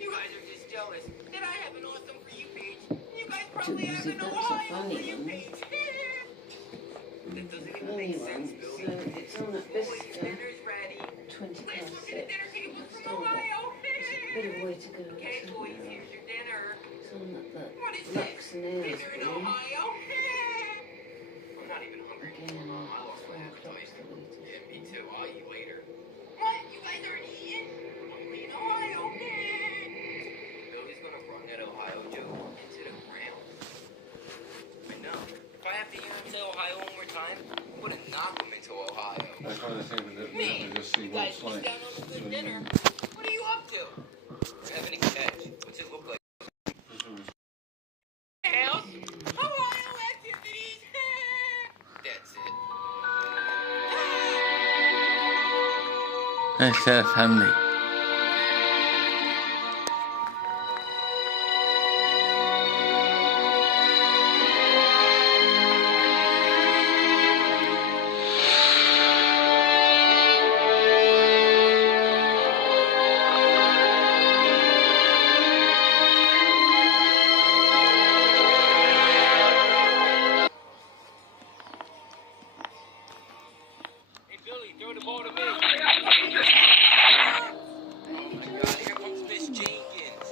You guys are just jealous that I have an awesome For You page. You guys probably have an That's a Ohio funny For You one. page. That doesn't even Funny make one. sense, So Billy. it's on at Bicester, Dinner's ready. 20 Let's past look at the 6. dinner table from Still a Ohio. bit of a way to go. Okay, So, boys, here's your dinner. it's on at What is the Lux this? Nails Dinner in room. Ohio. I'm not even hungry. Again, I lost 4 my o'clock appetite. the latest. Yeah, me too. I'll eat later. What? You guys aren't eating? Only in Ohio. Billy's gonna run that Ohio joke into the ground. I know. If I have to hear him say Ohio one more time, I'm gonna knock him into Ohio. That's one of the things that we have to just see You what guys it's just like. down on a good dinner. What are you up to? We're having a catch. What's it look like? House? Ohio activities. That's it. That's so funny. Hey, Billy, throw the ball to me. Oh my God, here comes Miss Jenkins.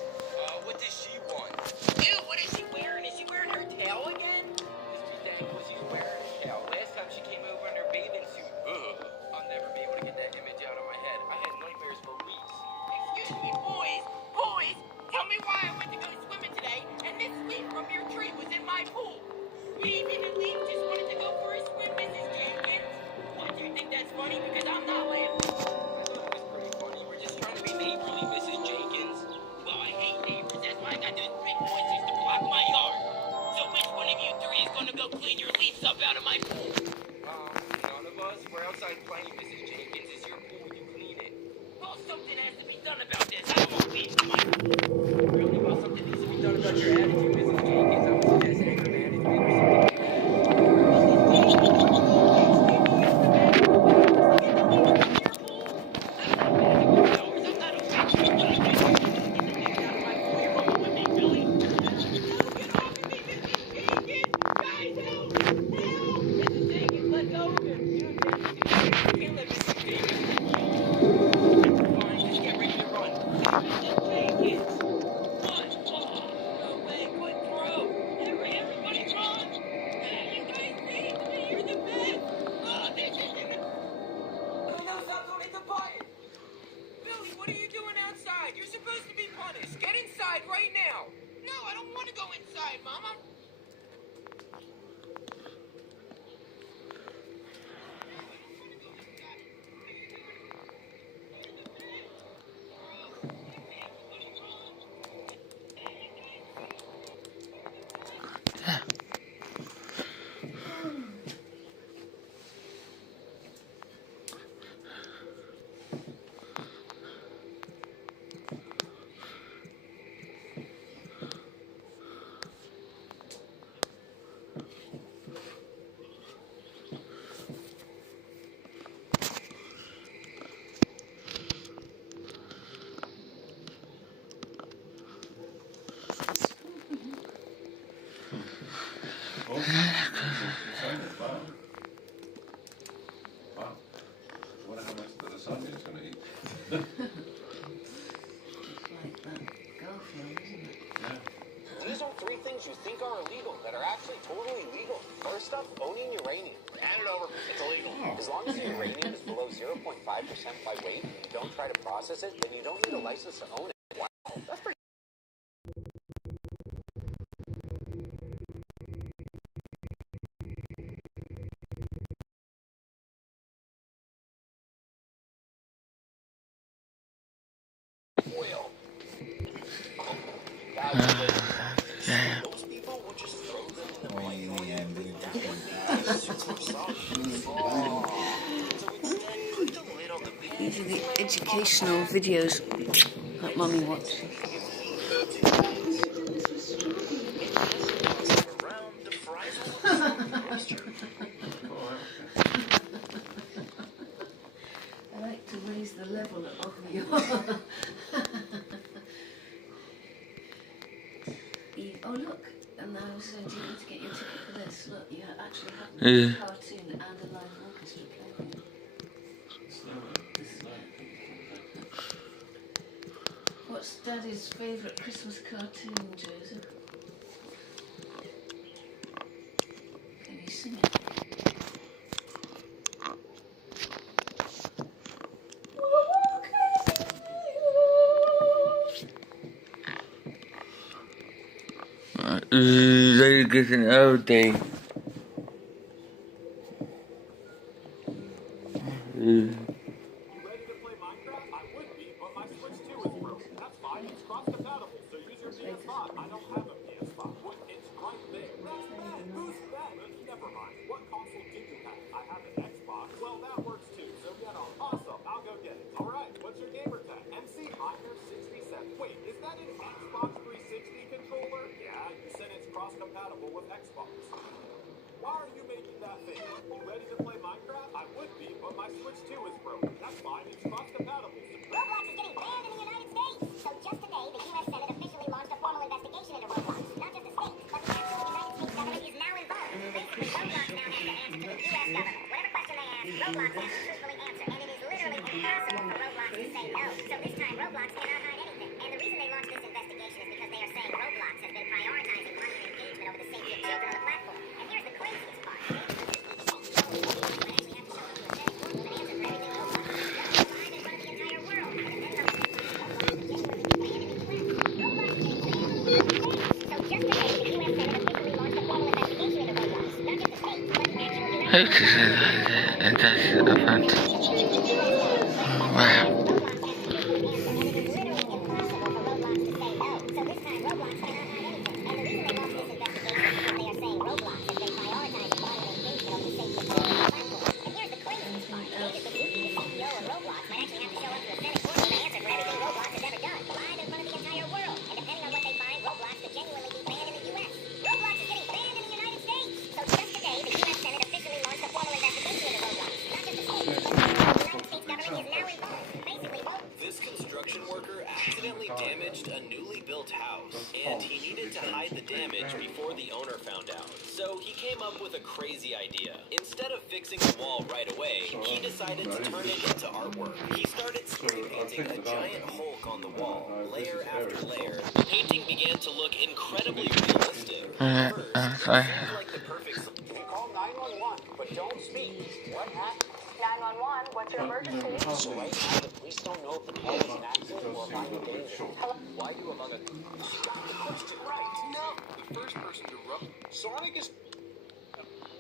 What does she want? Ew, what is she wearing? Is she wearing her tail again? This was that was you wearing her tail. Last time she came over in her bathing suit. Ugh. I'll never be able to get that image out of my head. I had nightmares for weeks. Excuse me, boys. Boys, tell me why I went to go swimming today and this leaf from your tree was in my pool. Maybe the leaf just wanted to go for a swim, Mrs. Jenkins. What, do you think that's funny? Because I'm not laughing. I thought it was pretty funny. We're just trying to be neighborly, Mrs. Jenkins. Well, I hate neighbors. That's why I got those big monsters to block my yard. So which one of you three is going to go clean your leaves up out of my pool? None of us. We're outside playing, Mrs. Jenkins. It's your pool. You clean it. Well, something has to be done about this. I don't want leaves in my pool. Really? Well, something needs to be done about your attitude, Mrs. Jenkins. I would suggest anger management or something like that. Billy, what are you doing outside? You're supposed to be punished. Get inside right now. No, I don't want to go inside, Mama. Oh, it's wow. Wow. I wonder how much the lasagna is going to eat. It's like that Garfield, isn't it? Yeah. These are three things things you think are illegal that are actually totally legal. First up, owning uranium. Hand it over. It's illegal. As long as the uranium is below 0.5% by weight, and you don't try to process it, then you don't need a license to own it. Wow, that's pretty. Oil. Those people would just throw them in the microwave. These are the educational videos that Mummy watches. I like to raise the level of your... Oh look, and I was saying, do you need to get your ticket for this? Look, you actually have a cartoon and a live orchestra playing. What's Daddy's favourite Christmas cartoon, Joseph? Can you sing it? They get an old day. And that's event. Wow. This construction worker accidentally damaged a newly built house, and he needed to hide the damage before the owner found out. So he came up with a crazy idea. Instead of fixing the wall right away, he decided to turn it into artwork. He started spray painting a giant Hulk on the wall, layer after layer. The painting began to look incredibly realistic. At first, it seemed like the perfect solution. You call 911, but don't speak. What happened? 911, what's your emergency? So right now, the police don't know if the car was an accident or if I'm in danger. Why do among us... You got the question right. No. The first person to rub... Sonic is...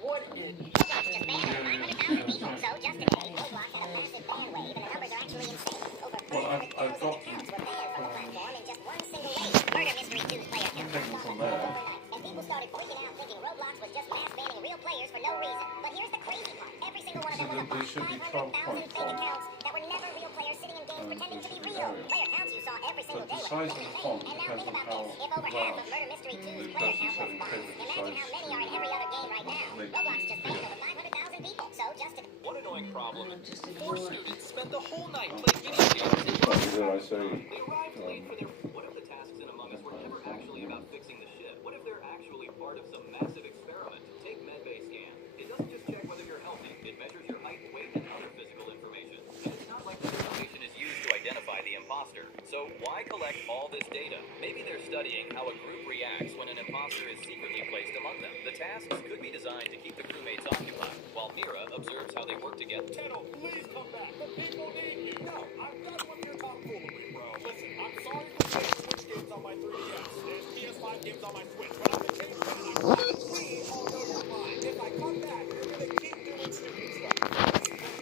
What in... Roblox just banned 900,000 people, so just today, Roblox had a massive ban wave, and the numbers are actually insane. Over 500,000 accounts were banned from the platform in just one single wave. Murder Mystery 2's player count dropped overnight, and people started freaking out thinking Roblox was just mass banning real players for no reason. But here's the crazy part. Every single one of them was a bot. 500,000 fake accounts that were never real players sitting in games pretending to be real. Player counts you saw every single day were insane. And now think about this. If over half of Murder Mystery 2's player count was bots, imagine how many are in every other game right now. Roblox just banned over 500,000 people, so just today. One annoying problem. 4 students spent the whole night playing video games. They arrived late for their... What if the tasks in Among Us were never actually about fixing the ship? What if they're actually part of some massive experiment? Take MedBay Scan. It doesn't just check whether you're healthy. It measures your height, weight, and other physical information. And it's not like this information is used to identify the imposter. So So why collect all this data? Maybe they're studying how a group reacts when an imposter is secretly placed among them. The tasks could be designed to keep the crewmates occupied, while Mira observes how they work together. Tenno, please come back. The people need you. No, I'm done with your tomfoolery, bro. Listen, I'm sorry for playing Switch games on my 3DS and PS5 games on my Switch, but I'm a changed man. I promise. We all know you're mine. If I come back, you're gonna keep doing stupid stuff.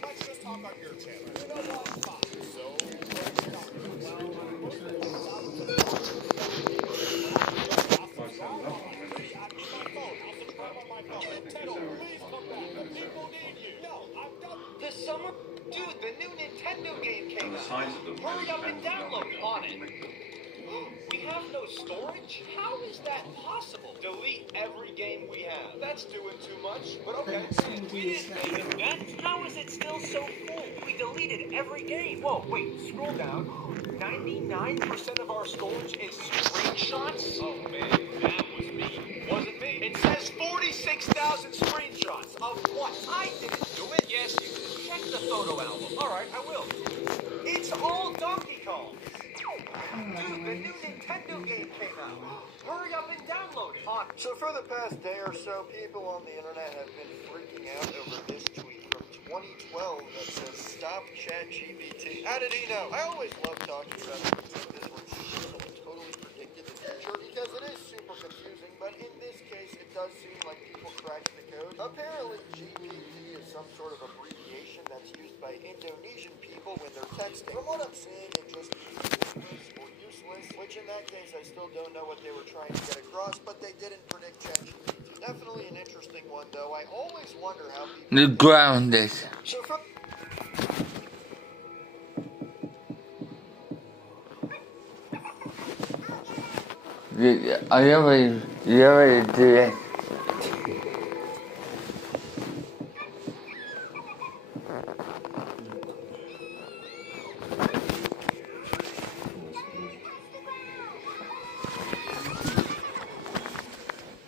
Let's just talk on your channel. You know what? Fine. So, what are you talking about? Well, I'm posting like thousands of videos I'll subscribe on my free. I need my phone. I'll subscribe on my phone. Tenno, please come back. The people need you. No, I'm done. The summer... Dude, the new Nintendo game came The out. size of them Hurry up and depends download on on it. We have no storage? How is that possible? Delete every game we have. That's doing too much, but okay. We didn't make it that. How is it still so full? We deleted every game. Whoa, wait, scroll down. 99% of our storage is screenshots? Oh man, that was me. Wasn't me. It says 46,000 screenshots. Of what? I didn't do it. Yes, you did. Check the photo album. Alright, I will. It's all Donkey Kong. Dude, the new Nintendo game came out. Hurry up and download it. So for the past day or so, people on the internet have been freaking out over this tweet from 2012 that says, "Stop ChatGPT." How did he know? I always love talking about things like this where someone totally predicted the future because it is super confusing, but in this case, it does seem like people cracked the code. Apparently, GPT is some sort of abbreviation that's used by Indonesian people when they're texting. From what I'm seeing, it just means useless or useless, which in that case, I still don't know what they were trying to get across, but they didn't predict ChatGPT. Definitely an interesting one, though. I always wonder how people... The ground is. So from... I already do it.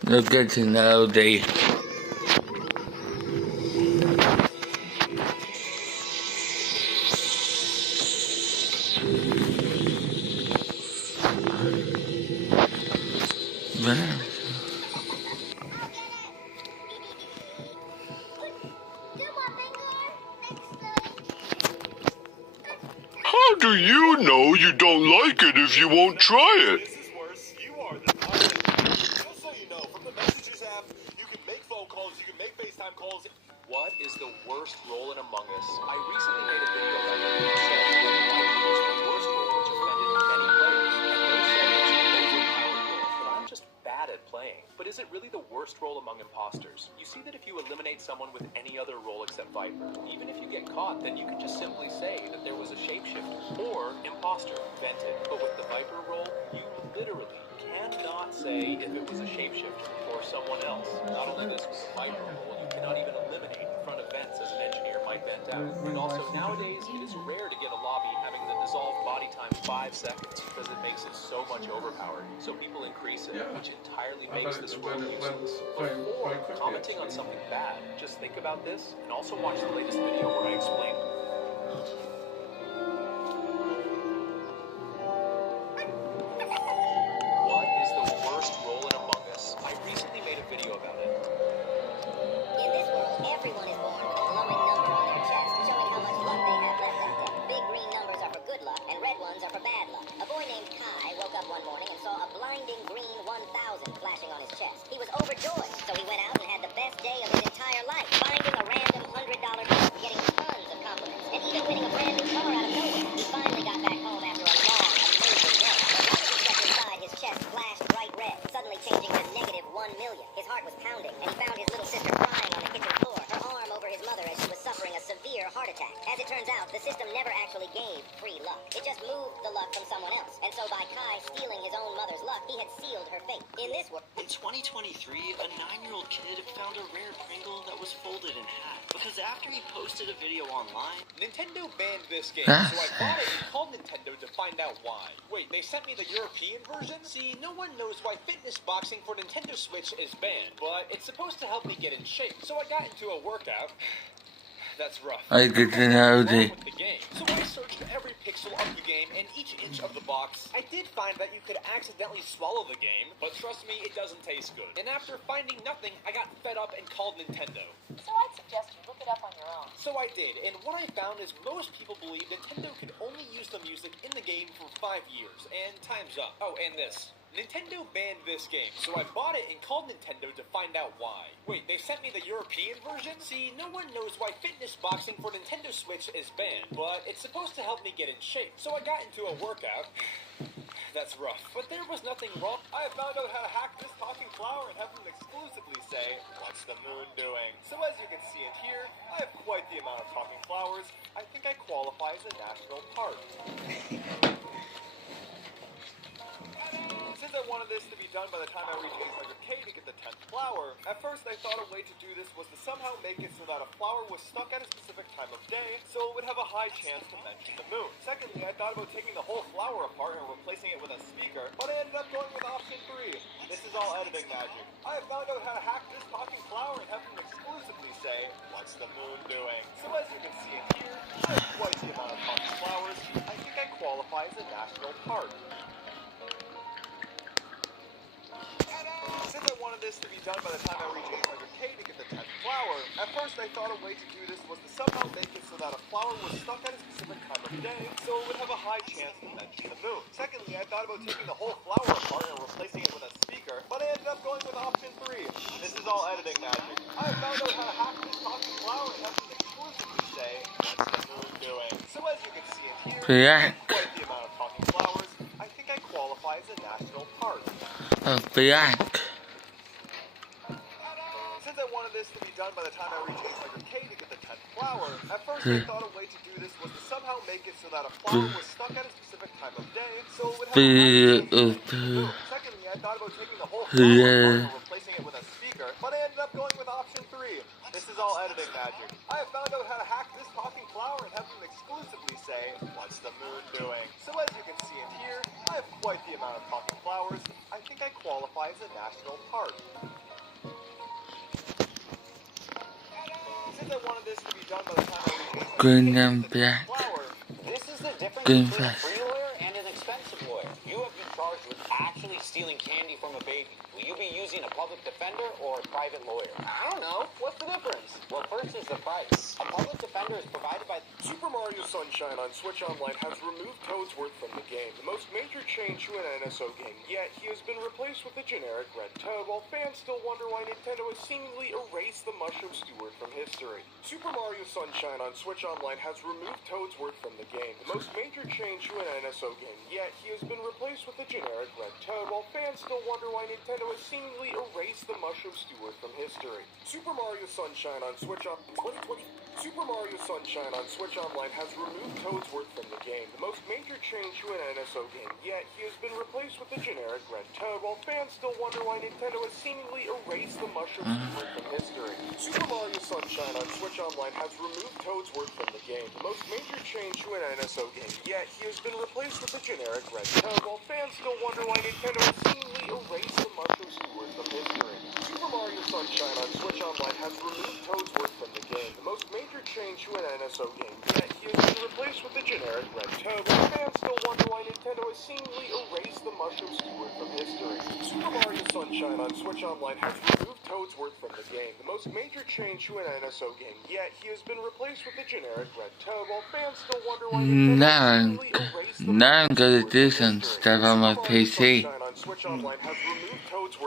Look at the nowadays. How do you know you don't like it if you won't try it? This is worse. You are the Just so you know, from the Messages app, you can make phone calls, you can make FaceTime calls. What is the worst role in Among Us? I recently made a video about it that said that Viper is the worst role, which offended many players, and they said it's an overpowered role. But I'm just bad at playing. But is it really the worst role among imposters? You see that if you eliminate someone with any other role except Viper, even if you get caught, then you can just simply say that there was a shapeshifter or imposter vented. But with the Viper role, you literally cannot say if it was a shapeshifter or someone else. Not only this, with the Viper role, you cannot even eliminate in front of vents as an engineer might vent out. And also, nowadays, it is rare to get a lobby having the dissolved body time 5 seconds because it makes it so much overpowered. So people increase it, which entirely makes this role useless. Before commenting on something bad, just think about this and also watch the latest video where I explain. What is the worst role in Among Us? I recently made a video about it. In this world, everyone is born with a glowing number on their chest, showing how much luck they have left them. Big green numbers are for good luck, and red ones are for bad luck. A boy named Kai woke up one morning and saw a blinding green 1000 flashing on his chest. He was overjoyed, so he went out and had the best day of his entire life, finding a random $100 bill, getting tons of compliments, and even winning a brand new car out of nowhere. He finally got back home after a long, amazing day. But right as he stepped inside, his chest flashed bright red, suddenly changing to negative 1 million. His heart was pounding, and he found his little sister crying on the kitchen floor, her arm over his mother as she was suffering a severe heart attack. As it turns out, the system never actually gave free luck. It just moved the luck from someone else. And so by Kai stealing his own mother's luck, he had sealed her fate. In this world... In 2023, a 9-year-old kid found a rare Pringle that was folded in half. Because after he posted a video online... Nintendo banned this game, so I bought it and called Nintendo to find out why. Wait, they sent me the European version? See, no one knows why fitness boxing for Nintendo Switch is banned, but it's supposed to help me get in shape. So I got into a workout. That's rough. I get to know the With the game. So I searched every pixel of the game and each inch of the box. I did find that you could accidentally swallow the game, but trust me, it doesn't taste good. And after finding nothing, I got fed up and called Nintendo. So I'd suggest you look it up on your own. So I did, and what I found is most people believe Nintendo could only use the music in the game for 5 years, and time's up. Oh, and this. Nintendo banned this game, so I bought it and called Nintendo to find out why. Wait, they sent me the European version? See, no one knows why fitness boxing for Nintendo Switch is banned, but it's supposed to help me get in shape. So I got into a workout. That's rough. But there was nothing wrong. I have found out how to hack this talking flower and have them exclusively say, "What's the moon doing?" So as you can see and hear, I have quite the amount of talking flowers. I think I qualify as a national park. Since I wanted this to be done by the time I reach 800K to get the 10th flower, at first I thought a way to do this was to somehow make it so that a flower was stuck at a specific time of day, so it would have a high chance to mention the moon. Secondly, I thought about taking the whole flower apart and replacing it with a speaker, but I ended up going with option 3. This is all editing magic. I have found out how to hack this talking flower and have them exclusively say, "What's the moon doing?" So as you can see and hear, I have quite the amount of talking flowers. I think I qualify as a national park. Since I wanted this to be done by the time I reach 800K to get the 10th flower, at first I thought a way to do this was to somehow make it so that a flower was stuck at a specific time of day, so it would have a high chance to mention the moon. Secondly, I thought about taking the whole flower apart and replacing it with a speaker, but I ended up going with option 3. This is all editing magic. I have found out how to hack this talking flower and have them exclusively say, "What's the moon doing?" So as you can see and hear, Black. quite the amount of talking flowers. I think I qualify as a national park. Black. Since I wanted this to be done by the time I reach 800K to get the 10th flower, at first I thought a way to do this was to somehow make it so that a flower was stuck at a specific time of day, so it would have a high chance to mention the moon. Secondly, I thought about taking the whole flower apart and replacing it with a speaker, but I ended up going with option 3. This is all editing magic. I have found out how to hack this talking flower and have them exclusively say, "What's the moon doing?" So as you can see and hear, I have quite the amount of talking flowers. I think I qualify as a national park. Since I wanted this to be done by the time I reach 800K Green and black. This is the difference Green between a fast. free lawyer and an expensive lawyer. You have been charged with actually stealing candy from a baby. Will you be using a public defender or a private lawyer? I don't know. What's the difference? Well, first is the price. A public defender is provided by Super Mario Sunshine on Switch Online has removed Toadsworth from the game, the most major change to an NSO game yet. He has been replaced with a generic red toad, while fans still wonder why Nintendo has seemingly erased the Mushroom Steward from history. Super Mario Sunshine on Switch Online has removed Toadsworth from the game, the most major change to an NSO game yet. He has been replaced with a generic red toad, while fans still wonder why Nintendo has seemingly erased the Mushroom Steward from history. Super Mario Sunshine on Switch on 2020. Super Mario Sunshine on Switch Online has removed Toadsworth from the game, the most major change to an NSO game yet. He has been replaced with a generic red toad, while fans still wonder why Nintendo has seemingly erased the Mushroom Steward from history. Super Mario Sunshine on Switch Online has removed Toadsworth from the game, the most major change to an NSO game yet. He has been replaced with a generic red toad, while fans still wonder why Nintendo has seemingly erased the Mushroom Steward from history. Super Mario Sunshine on Switch Online has removed Toadsworth from the game, the most major change to an NSO game yet. He has been replaced with a generic red toad, while fans still wonder why Nintendo has seemingly erased the Mushroom Steward from history. Super Mario Sunshine on Switch Online has removed Toadsworth from the game, the most major change to an NSO game yet. He has been replaced with a generic red toad, while fans still wonder why Nintendo has seemingly erased the Now I'm gonna do some stuff on my PC. Sunshine on Switch Online has removed Toadsworth